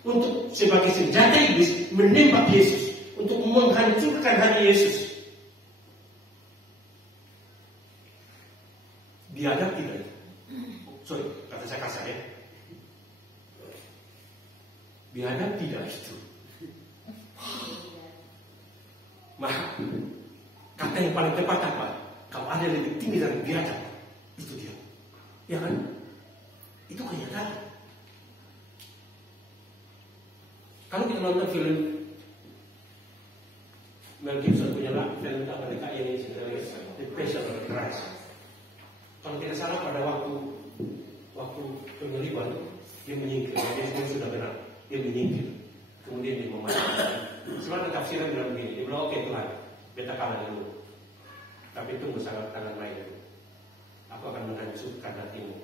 untuk sebagai senjata iblis menembak Yesus, untuk menghancurkan hati Yesus. Biadab tidak. Sorry, kata saya kasar ya. Biadab tidak itu. Maka kata yang paling tepat apa? Kalau ada yang lebih tinggi dari biadab, itu dia. Ya kan? Itu kenyataan. Kalau kita nonton film Mel Gibson punya film apa dekat ini sebenarnya The Passion of the Christ. Kalau tidak salah pada waktu pengeliban dia menyingkir, dia sudah benar, dia menyingkir, kemudian dia memastikan. Sebenarnya tafsiran bilang begini, dia bilang oke Tuhan, beta kalah dulu, tapi tunggu tangan lain dulu. Aku akan menghancurkan hatimu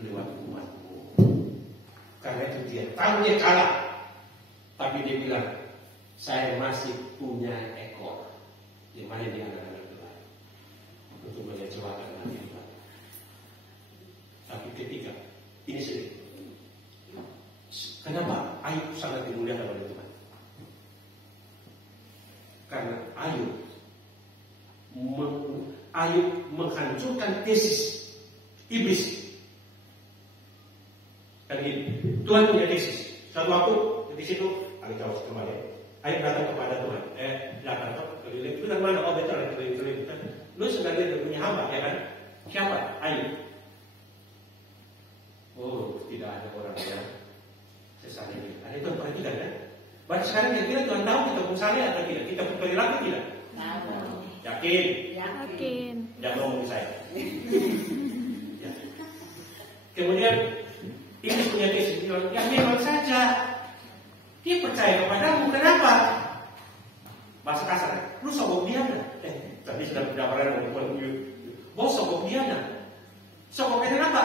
lewat umatmu. Karena itu dia tahu dia kalah, tapi dia bilang saya masih punya ekor. Di mana dia anak-anak Tuhan untuk mengecewakan hati Tuhan. Tapi ketika ini sedih, kenapa Ayub sangat dimuliakan oleh Tuhan? Karena Ayub menghancurkan tesis iblis. Dan Tuhan punya tesis. Suatu waktu di situ ada jauh kembali. Ayub datang kepada Tuhan. Datang keliling. Itu dari mana? Oh betul, keliling. Lu sebenarnya punya hamba, ya kan? Siapa? Ayub. Oh, tidak ada orang yang sesat ini. Ada itu perhatikan ya. Berarti sekarang kira-kira Tuhan tahu kita pun saleh atau tidak? Kita pun perilaku tidak? Yakin? Yakin. Jangan ngomong saya. Ya. Kemudian Iblis punya tesis, ya memang saja dia percaya kepadamu. Kenapa? Bahasa kasar, lu sogok dia kan? Tadi sudah pendapatan mau sogok dia kan? Sogok dengan apa?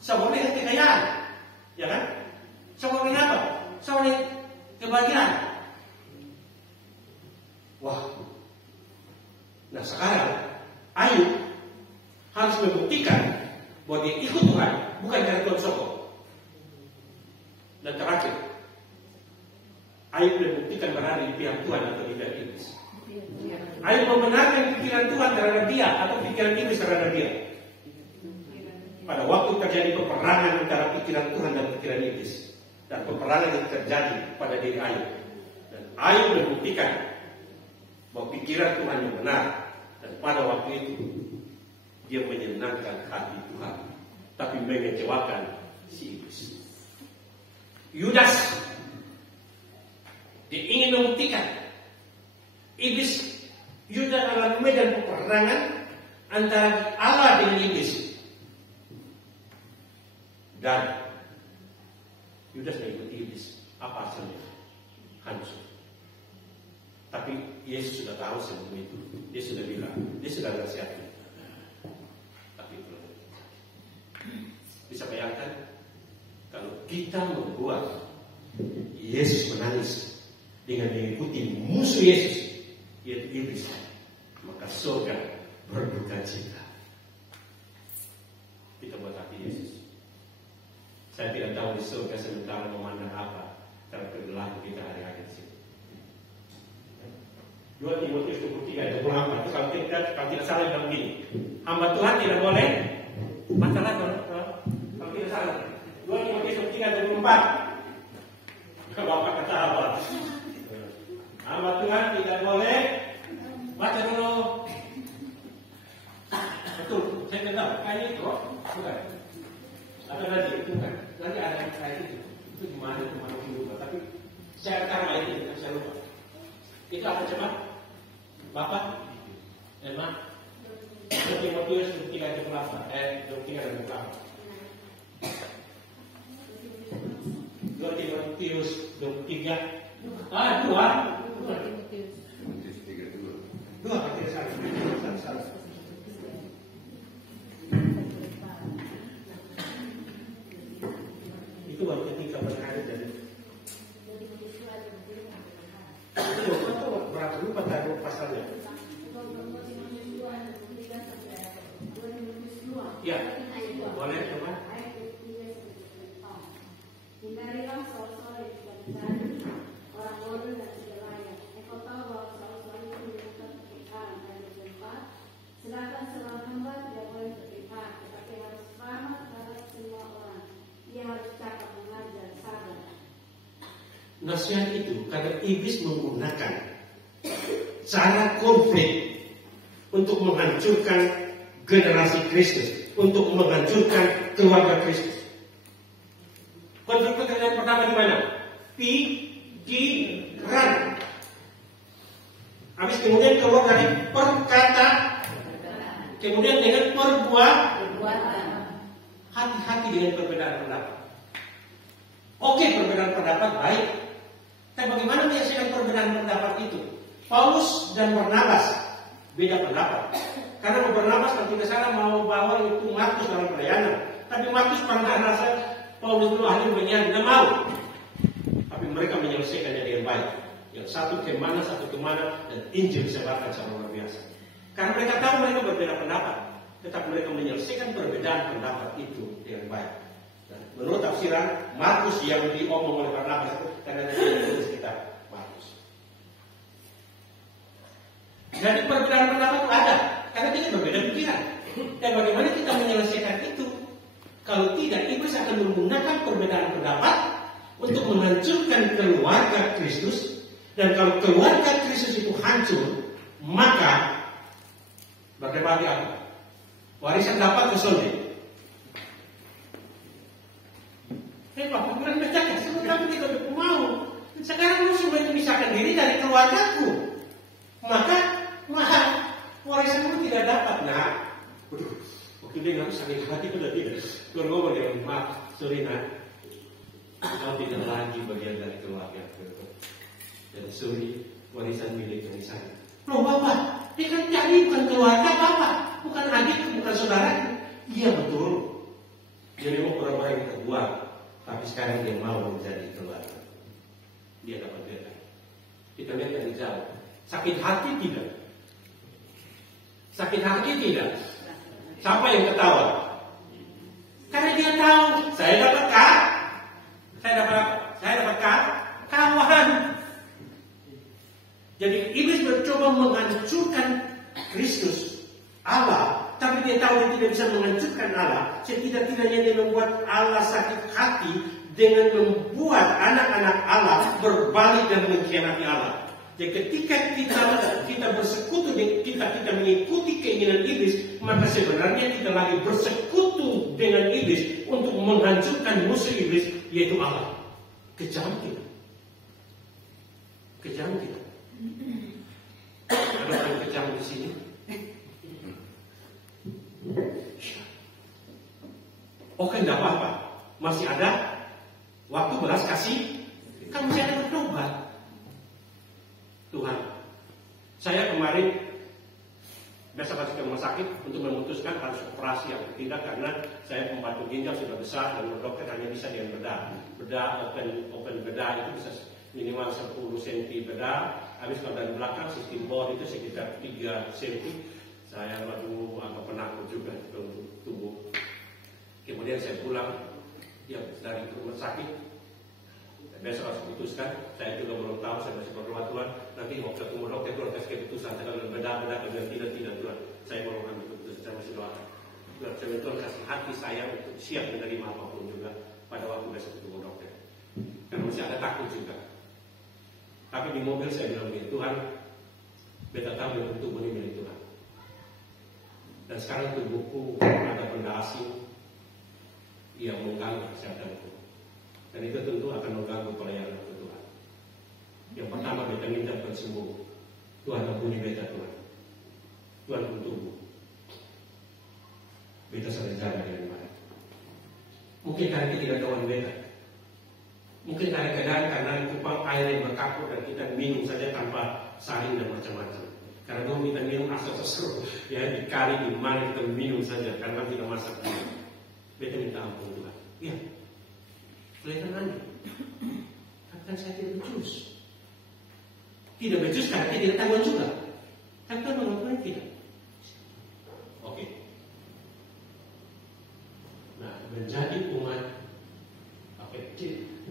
Sogok dengan kekayaan, ya kan? Sogok dengan apa? Sogok dengan kebahagiaan. Wah. Nah sekarang Ayub harus membuktikan bahwa dia ikut Tuhan bukan karena Tuhan sokong. Dan terakhir, Ayub membuktikan berada di pihak Tuhan atau di pihak iblis. Ayub membenarkan pikiran Tuhan terhadap dia atau pikiran iblis terhadap dia. Pada waktu terjadi peperangan antara pikiran Tuhan dan pikiran iblis, dan peperangan yang terjadi pada diri Ayub, dan Ayub membuktikan bahwa pikiran Tuhan yang benar, dan pada waktu itu dia menyenangkan hati Tuhan, tapi mengecewakan si iblis. Yudas, dia ingin membuktikan iblis. Yudas adalah medan peperangan antara Allah dengan iblis, dan Yudas mengikuti iblis. Apa hasilnya? Hancur. Tapi Yesus sudah tahu sebelum itu. Dia sudah bilang, dia sudah nasihatin. Tapi belum. Bisa bayangkan kalau kita membuat Yesus menangis dengan mengikuti musuh Yesus, yaitu iblis, maka surga berduka cita. Kita buat hati Yesus. Saya tidak tahu di surga sementara memandang apa terhadap perilaku kita hari-hari di sini. 2 Timotius 23 ayat 24 itu kalau tidak salah bilang begini, hamba Tuhan tidak boleh masalah kalau tidak salah. 2 Timotius 23 ayat 24. Bapak kata apa? Hamba Tuhan tidak boleh baca dulu. Betul, saya tidak tahu. Kayaknya itu, bukan? Atau nanti, bukan? Nanti ada yang kayak itu. Itu gimana lupa. Tapi saya akan ayat itu, saya lupa. Itu apa coba? Bapak? Emang? 2 Timotius 23 ayat 28. 23 ayat 28. 2 Timotius 23. 2 tidak salah. Itu baru ketika berkali dari itu berapa lupa taruh pasalnya. Ya, boleh coba. Hindarilah soal-soal yang orang bodoh dan segalanya. Engkau tahu bahwa soal-soal itu menyebabkan perpecahan dan bertempat. Sedangkan seorang hamba tidak boleh berpihak, tetapi harus ramah terhadap semua orang. Ia harus cakap, mengajar, sabar. Nasihat itu karena iblis menggunakan cara konflik untuk menghancurkan generasi Kristus, untuk menghancurkan keluarga Kristus. Konflik pekerjaan pertama di mana? Pikiran. Habis kemudian keluar dari perkataan, kemudian dengan perbuatan. Hati-hati dengan perbedaan pendapat. Oke, perbedaan pendapat baik. Tapi bagaimana menyelesaikan perbedaan pendapat itu? Paulus dan Barnabas beda pendapat. Karena Barnabas kalau tidak salah mau bawa itu Markus dalam pelayanan. Tapi Markus pernah rasa Paulus dulu ahli menyanyi, tidak mau. Tapi mereka menyelesaikannya dengan baik. Yang satu kemana, dan Injil disebarkan secara luar biasa. Karena mereka tahu mereka berbeda pendapat, tetapi mereka menyelesaikan perbedaan pendapat itu dengan baik. Dan menurut tafsiran Markus yang diomong oleh Barnabas itu karena dia menulis kitab Markus. Jadi perbedaan pendapat itu ada, karena kita berbeda pikiran. Dan bagaimana kita menyelesaikan itu? Kalau tidak, iblis akan menggunakan perbedaan pendapat untuk menghancurkan keluarga Kristus. Dan kalau keluarga Kristus itu hancur, maka bagaimana apa? Warisan dapat ke sorga. Bapak bilang bercakap, kamu tidak mau. Sekarang kamu sudah memisahkan diri dari keluargaku, maka warisanmu tidak dapat. Nah, waktu dia nggak sakit hati pada dia. Keluar ngomong dia, maaf, sorry nak, kau tidak lagi bagian dari keluarga. Jadi sorry, warisan milik dari saya. Loh Bapak, dia kan cari bukan keluarga Bapak, bukan adik, bukan saudara. Iya betul. Dia memang orang-orang yang kedua, tapi sekarang dia mau menjadi keluarga. Dia dapat beda. Kita lihat dari jauh. Sakit hati tidak? Sakit hati tidak? Siapa yang ketawa? Karena dia tahu saya dapat kawan. Jadi iblis mencoba menghancurkan Kristus Allah, tapi dia tahu dia tidak bisa menghancurkan Allah. Setidak-tidaknya dia membuat Allah sakit hati dengan membuat anak-anak Allah berbalik dan mengkhianati Allah. Jadi ketika kita bersekutu, kita mengikuti keinginan iblis, maka sebenarnya kita lagi bersekutu dengan iblis untuk menghancurkan musuh iblis, yaitu Allah. Kejam kita. Ada orang kejam di sini. Oke, tidak apa-apa. Masih ada waktu belas kasih. Kan masih ada bertobat. Tuhan, saya kemarin biasa masuk ke rumah sakit untuk memutuskan harus operasi atau tidak, karena saya pembantu ginjal sudah besar dan dokter hanya bisa dengan bedah open bedah itu bisa minimal 10 cm bedah. Habis kalau dari belakang sistem bor itu sekitar 3 cm. Saya dulu agak penakut juga untuk tubuh. Kemudian saya pulang dari rumah sakit. Besok harus putuskan. Saya juga belum tahu, saya masih berdoa Tuhan. Nanti mau ketemu dokter itu atas keputusan. Saya kalau beda-beda, kemudian tidak Tuhan. Saya belum ambil keputusan, saya masih doa. Tuhan kasih hati saya untuk siap menerima apapun juga pada waktu besok ketemu dokter. Karena masih ada takut juga. Tapi di mobil saya bilang begini, Tuhan, beta tahu yang tubuh ini milik Tuhan. Dan sekarang tubuhku ada benda asing yang mengganggu kesehatanku. Dan itu tentu akan mengganggu pelayanan Tuhan. Yang pertama, beta minta bersembuh. Tuhan ampuni beta Tuhan. Tuhan tubuh. Beta sadar jaga dengan baik. Mungkin karena kita tidak kawan beta. Mungkin kadang-kadang karena kupang air yang berkapur dan kita minum saja tanpa saring dan macam-macam. Karena dulu kita minum asal sesuatu, ya dikali di mana kita minum saja karena kita masak. Beta minta ampun Tuhan. Ya. Kelihatan aja. Katakan saya tidak becus. Tidak becus karena tidak tahu juga. Katakan mengakui tidak. Oke. Nah, menjadi umat. Oke.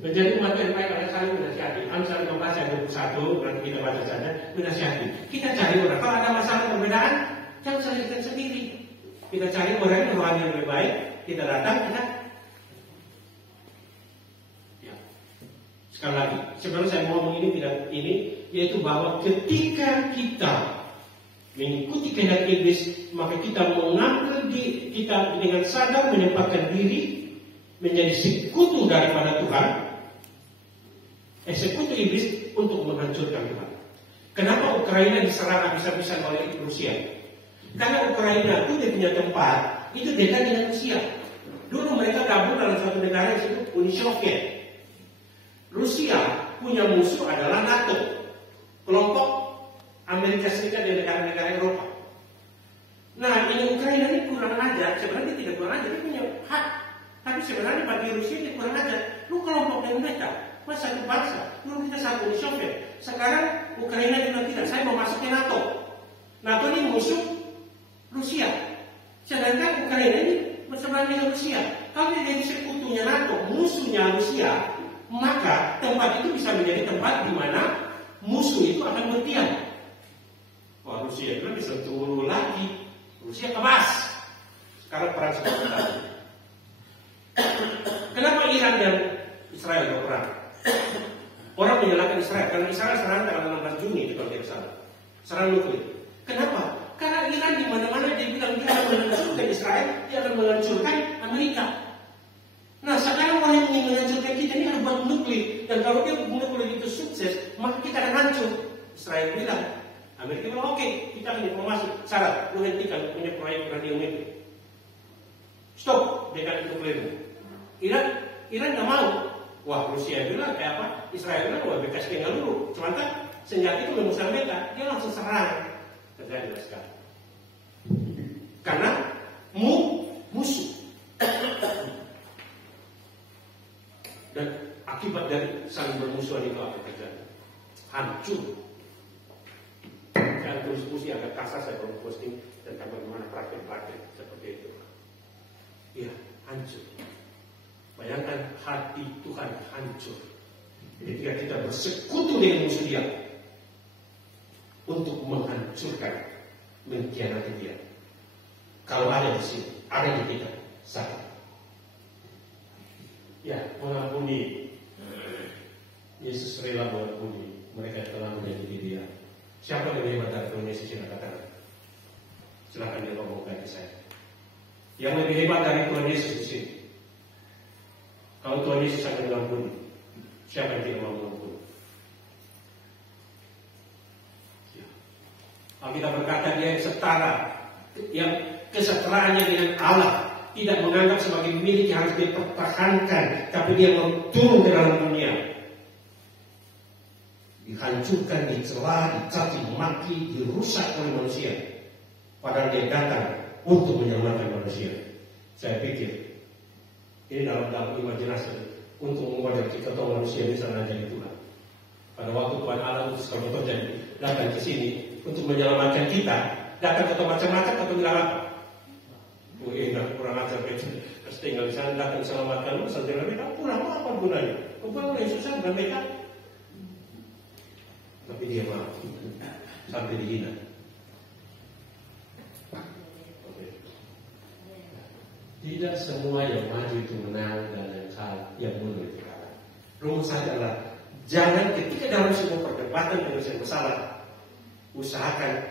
Menjadi umat yang baik adalah saling menasihati. Amsal 15 ayat 21, nanti kita baca saja. Menasihati. Kita cari orang. Kalau ada masalah perbedaan, jangan salahkan sendiri. Kita cari orang yang rohani lebih baik. Kita datang, kita. Sekali lagi, sebenarnya saya mau ngomong ini, yaitu bahwa ketika kita mengikuti kehendak iblis, maka kita mengambil kita dengan sadar menempatkan diri menjadi sekutu daripada Tuhan, sekutu iblis untuk menghancurkan Tuhan. Kenapa Ukraina diserang habis-habisan oleh Rusia? Karena Ukraina itu dia punya tempat, itu dekat dengan Rusia. Dulu mereka gabung dalam satu negara yang disebut Uni Soviet. Rusia punya musuh adalah NATO, kelompok Amerika Serikat dan negara-negara Eropa. Nah, ini Ukraina ini kurang ajar. Sebenarnya tidak kurang ajar, dia punya hak. Tapi sebenarnya bagi Rusia ini kurang ajar. Lu kelompok dengan mereka, masa satu bangsa. Dulu kita satu Uni Soviet. Sekarang Ukraina bilang tidak, saya mau masuk ke NATO. NATO ini musuh Rusia. Sedangkan Ukraina ini berseberangan dengan Rusia. Kalau dia jadi sekutunya NATO, musuhnya Rusia, maka tempat itu bisa menjadi tempat di mana musuh itu akan berdiam. Wah, Rusia itu bisa turun lagi. Rusia kebas. Sekarang perang seperti tadi. Kenapa Iran dan Israel berperang? Orang menyalahkan Israel karena Israel serang tanggal 16 Juni itu kalau tidak salah. Serang nuklir. Kenapa? Karena Iran di mana-mana dia bilang dia akan menghancurkan Israel, dia akan menghancurkan Amerika. Nah, sekarang orang yang ingin menghancurkan kita ini harus buat nuklir. Dan kalau dia nuklir itu sukses, maka kita akan hancur. Israel bilang, Amerika bilang, oke, kita punya informasi, syarat, menghentikan punya proyek uranium itu. Stop dengan nuklir. Iran nggak mau. Wah, Rusia bilang kayak apa? Israel bilang wah bekas tinggal dulu. Cuman kan senjata itu memusnahkan mereka, dia langsung serang. Terjadi sekarang. Karena musuh. Dan akibat dari saling bermusuhan itu apa terjadi? Hancur. Saya diskusi agak kasar, saya perlu posting tentang bagaimana praktek-praktek seperti itu. Ya, hancur. Bayangkan hati Tuhan hancur. Ketika kita bersekutu dengan musuh dia untuk menghancurkan, mengkhianati dia. Kalau ada di sini, ada di kita, saya. Ya, mengampuni. Yesus rela mengampuni mereka yang telah menyakiti dia. Siapa yang lebih hebat dari Tuhan Yesus yang katakan? Silakan dia ngomong ke saya. Yang lebih hebat dari Tuhan Yesus di sini. Kalau Tuhan Yesus akan mengampuni, siapa yang tidak mau mengampuni? Ya. Alkitab berkata dia yang setara, yang kesetaraannya dengan Allah, tidak menganggap sebagai milik yang harus dipertahankan, tapi dia mau turun ke dalam dunia, dihancurkan, dicela, dicaci maki, dirusak oleh manusia. Padahal dia datang untuk menyelamatkan manusia. Saya pikir ini dalam imajinasi untuk membuat kita tahu manusia bisa jadi Tuhan. Pada waktu Tuhan Allah itu sekali terjadi datang ke sini untuk menyelamatkan kita, datang ke macam-macam atau bilang apa? Enak, kurang ajar betul. Terus tinggal di sana datang selamatkan lu, saudara mereka kurang apa gunanya? Bukan oleh susah dan mereka. Tapi dia mau sampai dihina. Tidak semua yang maju itu menang dan yang mundur itu kalah. Rumus saya adalah jangan ketika dalam sebuah perdebatan dengan yang bersalah, usahakan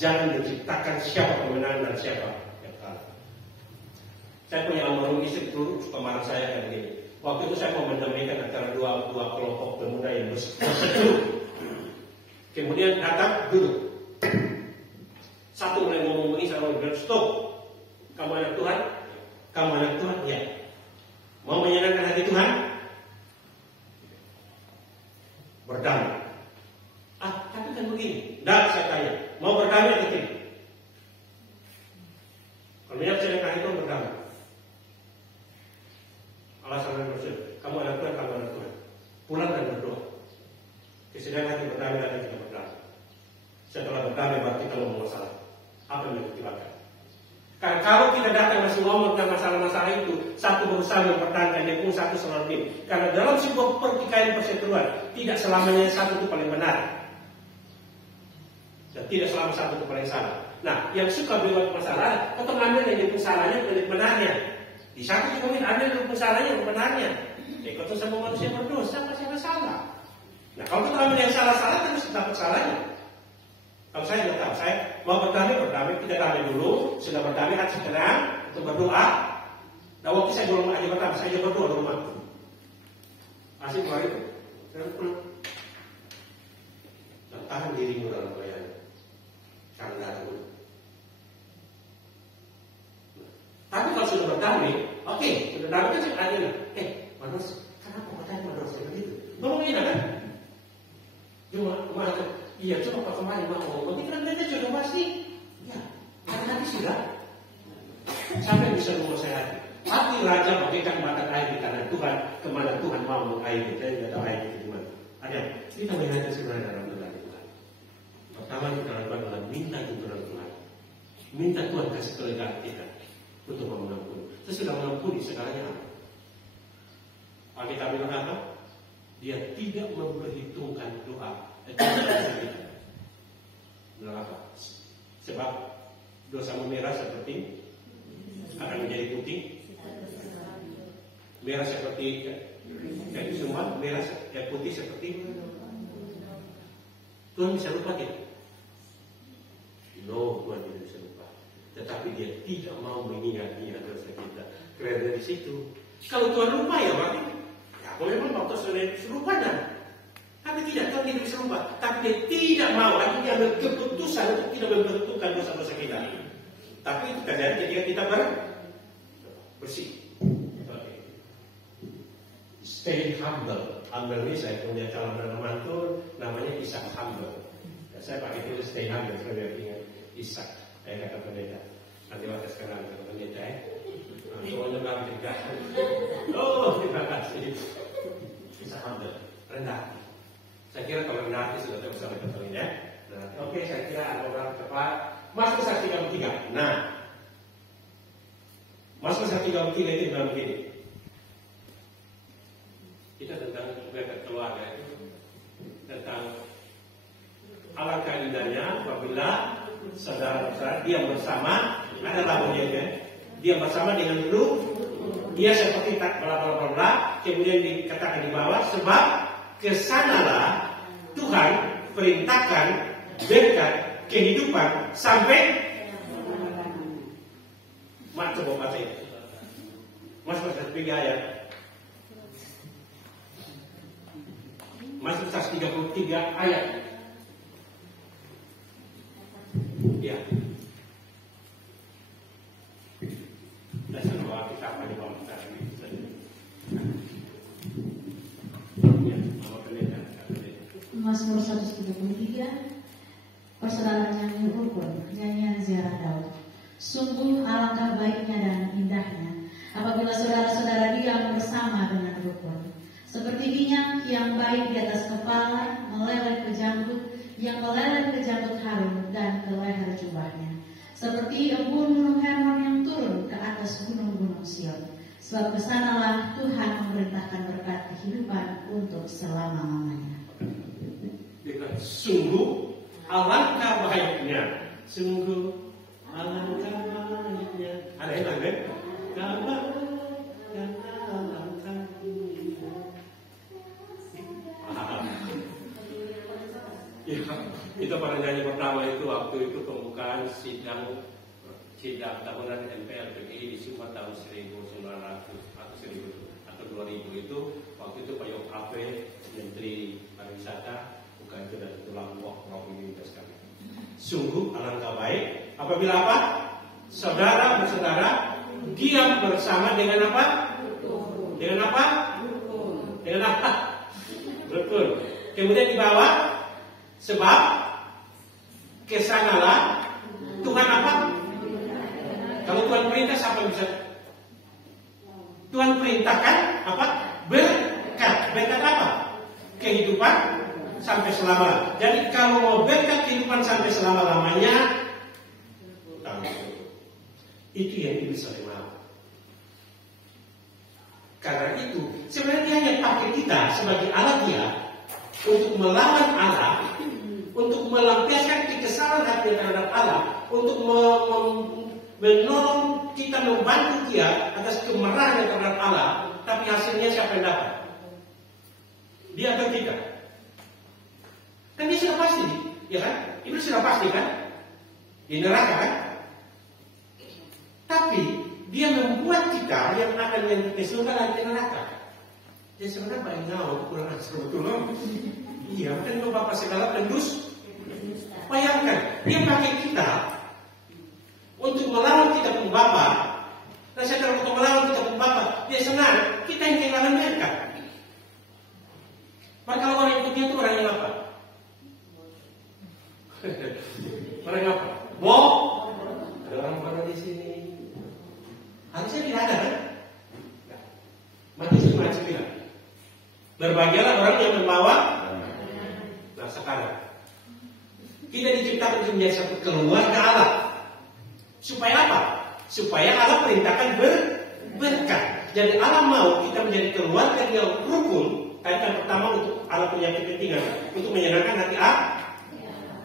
jangan menciptakan siapa pemenang dan siapa yang kalah. Saya punya almarhum istri dulu suka marah saya kayak begini. Waktu itu saya mau mendamaikan antara dua kelompok pemuda yang berseteru. Kemudian datang duduk. Satu mulai ngomong begini, saya bilang stop. Kamu anak Tuhan? Kamu anak Tuhan? Ya. Mau menyenangkan hati Tuhan? Berdamai. Tapi kan begini. Tidak, saya tanya. Mau berdamai atau tidak? Kalau menyenangkan hati Tuhan berdamai. Alasan yang bersih. Kamu anak Tuhan, kamu anak Tuhan. Pulang dan berdoa. Kesedihan hati berdamai dan kita berdamai. Setelah berdamai baru kita ngomong masalah. Apa yang dipertimbangkan? Karena kalau kita datang masih ngomong tentang masalah-masalah itu, satu berusaha mempertahankan dia pun satu selalu tim. Karena dalam sebuah pertikaian perseteruan, tidak selamanya satu itu paling benar. Dan tidak selama satu itu paling salah. Nah, yang suka buat masalah, atau ambil yang jadi salahnya, yang benarnya. Di satu juga mungkin ambil yang salahnya, yang benarnya. Ikut sama manusia berdosa, pasti ada salah. Nah, kalau kita ambil yang salah-salah, terus dapat salahnya. Kalau saya tidak tahu, saya mau berdamai, kita damai dulu. Sudah berdamai, hati tenang untuk berdoa. Nah, waktu saya belum aja berdamai, saya aja berdoa di rumah. Asik keluar itu. Dan tahan dirimu dalam bayang. Canda dulu. Tapi kalau sudah berdamai, oke, sudah damai kan saya adil. Manos, kenapa katanya manos begitu? Belum enak kan? Cuma iya, coba Pak kemarin mau ngomong, kan mereka sudah pasti, ya, karena hati sudah sampai bisa ngomong saya hati. Hati raja bagaikan mata air di tanah Tuhan, kemana Tuhan mau mengairi, saya tidak tahu air itu di mana. Ada, kita melihatnya sebenarnya dalam Tuhan Tuhan. Pertama kita lakukan adalah minta tuntunan Tuhan, minta Tuhan kasih kelegaan kita untuk mengampuni. Sesudah mengampuni segalanya apa? Alkitab bilang apa? Dia tidak memperhitungkan doa. Kenapa? Sebab dosa merah seperti akan menjadi putih. Merah seperti jadi semua merah putih seperti Tuhan bisa lupa tidak? No, Tuhan tidak bisa lupa. Tetapi dia tidak mau mengingat-ingat dosa kita. Karena dari situ, kalau Tuhan lupa ya berarti ya boleh memang waktu serupa dan tapi tidak, Tuhan tidak bisa lupa. Tapi dia tidak mau, dia ambil keputusan untuk tidak membentukkan dosa-dosa kita. Tapi itu terjadi ketika kita bersih. stay humble. Humble ini saya punya calon mantu namanya Ishak Humble. Ya, saya pakai itu stay humble. Saya biar ingat Ishak. Saya kata pendeta. Nanti waktu sekarang kata pendeta ya. Semuanya bangkitkan. Oh, terima kasih. Ishak Humble. Rendah. Saya kira kalau rendah hati sudah bisa betul ya. Nah, oke, saya kira ada orang tepat. Mazmur 133. Nah, Mazmur 133 itu bilang begini. Kita tentang berkat keluarga itu, tentang alangkah indahnya apabila saudara-saudara diam bersama, ada lagunya kan? Diam bersama dengan dulu, dia seperti tak bla, kemudian dikatakan di bawah, sebab kesanalah Tuhan perintahkan berkat kehidupan sampai mak coba baca itu. Mazmur 133 ayat. Mazmur 133 ayat. Ya. Dasar bahwa kita apa di bawah kita ini. Ya, apa pendeta? Mazmur 133. Persaudaraan nyanyi rukun, nyanyian ziarah Daud. Sungguh alangkah baiknya dan indahnya apabila saudara-saudara diam bersama dengan rukun. Seperti minyak yang baik di atas kepala, meleleh ke janggut, yang meleleh ke janggut Harun dan ke leher jubahnya. Seperti embun gunung Hermon yang turun ke atas gunung-gunung Sion. Sebab kesanalah Tuhan memerintahkan berkat kehidupan untuk selama-lamanya. Sungguh alangkah baiknya, sungguh alangkah baiknya. Ada yang lain? Kabar dan alangkah baiknya. Ya, itu pada nyanyi pertama itu waktu itu pembukaan sidang tahunan MPR PGI di Sumat tahun 1900 atau 1000 atau 2000 itu waktu itu Pak Yok Ape Menteri Pariwisata bukan itu dan tulang Rob ini sekali. Sungguh alangkah baik apabila apa? Saudara-saudara diam bersama dengan apa? Dengan apa? Dengan apa? Betul. Kemudian di bawah sebab kesanalah Tuhan apa? Kalau Tuhan perintah siapa yang bisa? Tuhan perintahkan apa? Berkat. Berkat apa? Kehidupan sampai selama. Jadi kalau mau berkat kehidupan sampai selama-lamanya, itu yang iblis sering mau. Karena itu sebenarnya dia hanya pakai kita sebagai alat dia untuk melawan Allah, untuk melampiaskan kekesalan hati terhadap Allah, untuk menolong kita membantu dia atas kemarahan terhadap Allah. Tapi hasilnya siapa yang dapat? Dia atau kita? Kan dia sudah pasti, ya kan? Iblis sudah pasti kan? Di neraka kan? Tapi dia membuat kita yang akan ke surga dan ke neraka. Dia sebenarnya baik ngawur kurang asal betul. Iya, kan Bapak segala pendus. Bayangkan, dia pakai kita untuk melawan kita pun Bapak. Dan saya kalau untuk melawan kita pun Bapak, dia senang kita yang kehilangan berkat. Maka kalau orang ikut dia itu orang yang apa? Orang yang apa? Ada orang mana di sini? Harusnya tidak ada kan? Matius 5:9. Berbahagialah orang yang membawa. Nah sekarang kita diciptakan untuk menjadi satu keluarga Allah. Supaya apa? Supaya Allah perintahkan berkat. Jadi Allah mau kita menjadi keluarga yang rukun. Kaitan pertama untuk Allah punya kepentingan untuk menyenangkan hati Allah.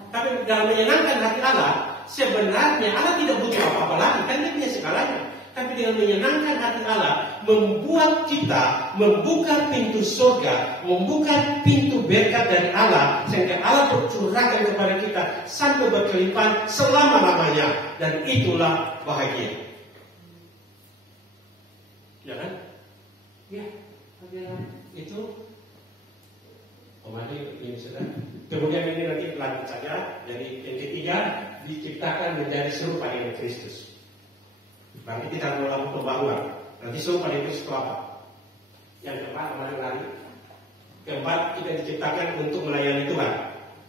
Tapi dalam menyenangkan hati Allah, sebenarnya Allah tidak butuh apa-apa lagi. Kan dia punya segalanya. Tapi dengan menyenangkan hati Allah, membuat kita membuka pintu surga, membuka pintu berkat dari Allah, sehingga Allah bercurahkan kepada kita sampai berkelimpahan selama-lamanya. Dan itulah bahagia. Ya kan? Ya, itu Omadi ini sudah. Kemudian ini nanti lanjut saja. Jadi yang ketiga, diciptakan menjadi serupa dengan Kristus. Nanti kita melakukan pembaruan. Nanti serupa dengan Kristus itu apa? Yang keempat, lari. Keempat, kita diciptakan untuk melayani Tuhan.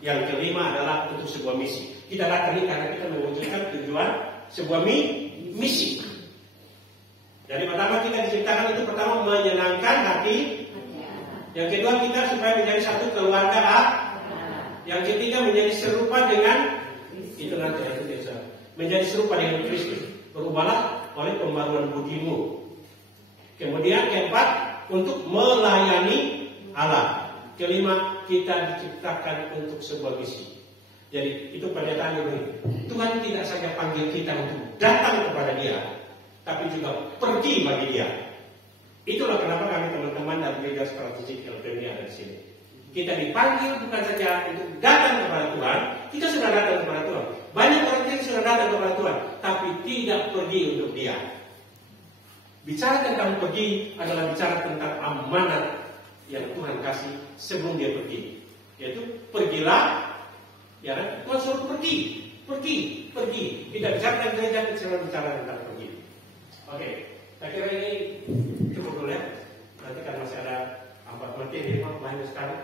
Yang kelima adalah untuk sebuah misi. Kita datang ini karena kita mewujudkan tujuan sebuah misi. Jadi pertama kita diciptakan itu pertama menyenangkan hati. Yang kedua kita supaya menjadi satu keluarga. Yang ketiga menjadi serupa dengan itu nanti bisa menjadi serupa dengan Kristus. Berubahlah oleh pembaruan budimu. Kemudian keempat untuk melayani Allah. Kelima kita diciptakan untuk sebuah misi. Jadi itu pernyataan ini. Tuhan tidak saja panggil kita untuk datang kepada Dia, tapi juga pergi bagi Dia. Itulah kenapa kami teman-teman dari Gereja Strategik Elpenia ada di sini. Kita dipanggil bukan saja untuk datang kepada Tuhan, kita sudah datang kepada Tuhan. Banyak orang yang sudah datang kepada Tuhan, tapi tidak pergi untuk Dia. Bicara tentang pergi adalah bicara tentang amanat yang Tuhan kasih sebelum Dia pergi. Yaitu pergilah. Ya kan? Tuhan suruh pergi. Kita bicara tentang gereja, kita bicara tentang pergi. Oke, saya kira ini cukup dulu ya. Nanti kan masih ada 4 menit ini, banyak sekali.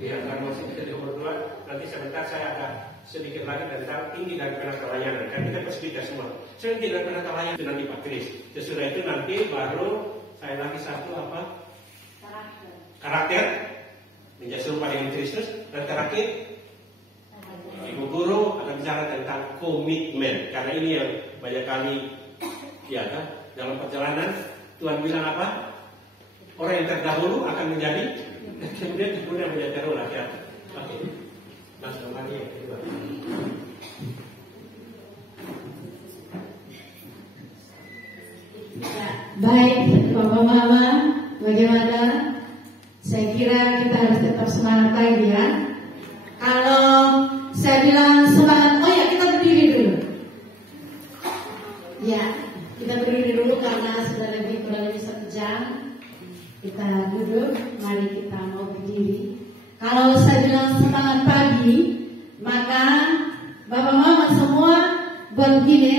Ya, karena masih kita berdua. Nanti sebentar saya akan sedikit lagi tentang inti dari penata layanan. Kan kita bersedia semua. Inti dari penata layanan itu nanti Pak Kris. Sesudah itu nanti baru saya lagi satu apa? Karakter. Menjadi serupa dengan Kristus. Dan terakhir Ibu Guru akan bicara tentang komitmen. Karena ini yang banyak kali ya kan, dalam perjalanan Tuhan bilang apa? Orang yang terdahulu akan menjadi kemudian menjadi terdahulu ya. Oke. Mas Romani yang kedua. Baik, Bapak Mama, bagaimana? Saya kira kita harus tetap semangat lagi ya. Kalau saya bilang semangat, oh ya kita berdiri dulu. Ya, kita berdiri dulu karena sudah kurang lebih 1 jam. Kita duduk, mari kita mau berdiri. Kalau saya bilang semangat pagi, maka Bapak Mama semua buat begini.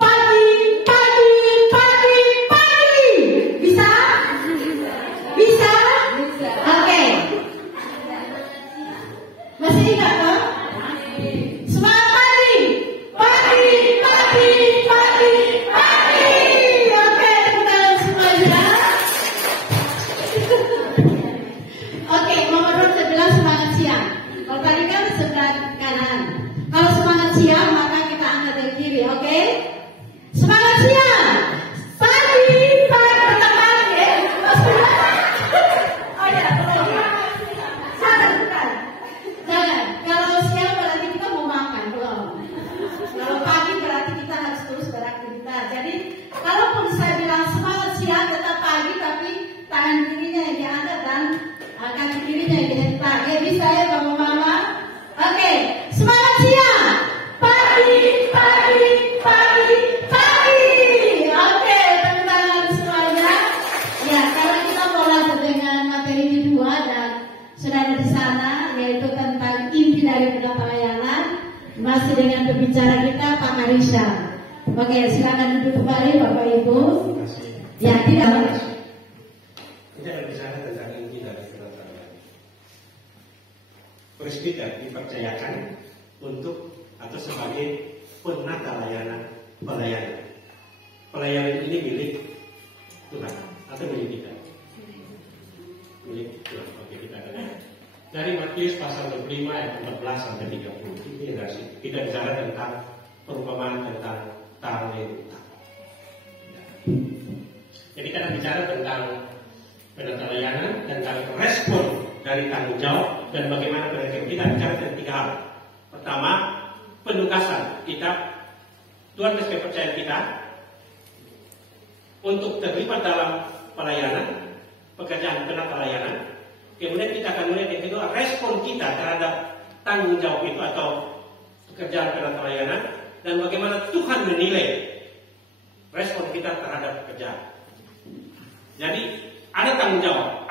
Pagi. Bisa? Bisa? Oke. Masih ingat toh? Semangat pagi. Oke, kita semuanya. Oke, Mama Ron saya bilang semangat siang. Kalau tadi kan sebelah kanan. Kalau semangat siang maka kita angkat dari kiri, oke? Semangat siang. Pagi. Oh ya, bukan. Jangan. Kalau siang berarti kita mau makan, belum. Kalau pagi berarti kita harus terus beraktivitas. Jadi, kalaupun saya bilang semangat siang tetap pagi, tapi tangan kirinya yang diangkat dan kaki kirinya yang dihentak. Ya bisa ya Bapak Mama? Oke, semangat siang. Pagi. Oke, tepuk tangan semuanya. Ya, karena kita mau lanjut dengan materi kedua dan sudah ada di sana, yaitu tentang inti dari penata layanan. Masih dengan pembicara kita Pak Marisha. Oke, silakan duduk kembali Bapak Ibu. Ya, tidak. Kita bicara tentang inti dari penata layanan. Presbiter dipercayakan untuk atau sebagai penata layanan pelayanan. Pelayanan ini milik Tuhan atau milik kita? Milik Tuhan. Oke, kita dengar. Dari Matius pasal 25 ayat 14 sampai 30. Ini kita bicara tentang perumpamaan tentang talenta. Jadi kita bicara tentang penata layanan, tentang respon dari tanggung jawab dan bagaimana kita bicara tentang 3 hal. Pertama, penugasan kita. Tuhan mesti percaya kita untuk terlibat dalam pelayanan, pekerjaan penata layanan. Kemudian kita akan melihat yang kedua, respon kita terhadap tanggung jawab itu atau pekerjaan penata layanan, dan bagaimana Tuhan menilai respon kita terhadap pekerjaan. Jadi ada tanggung jawab.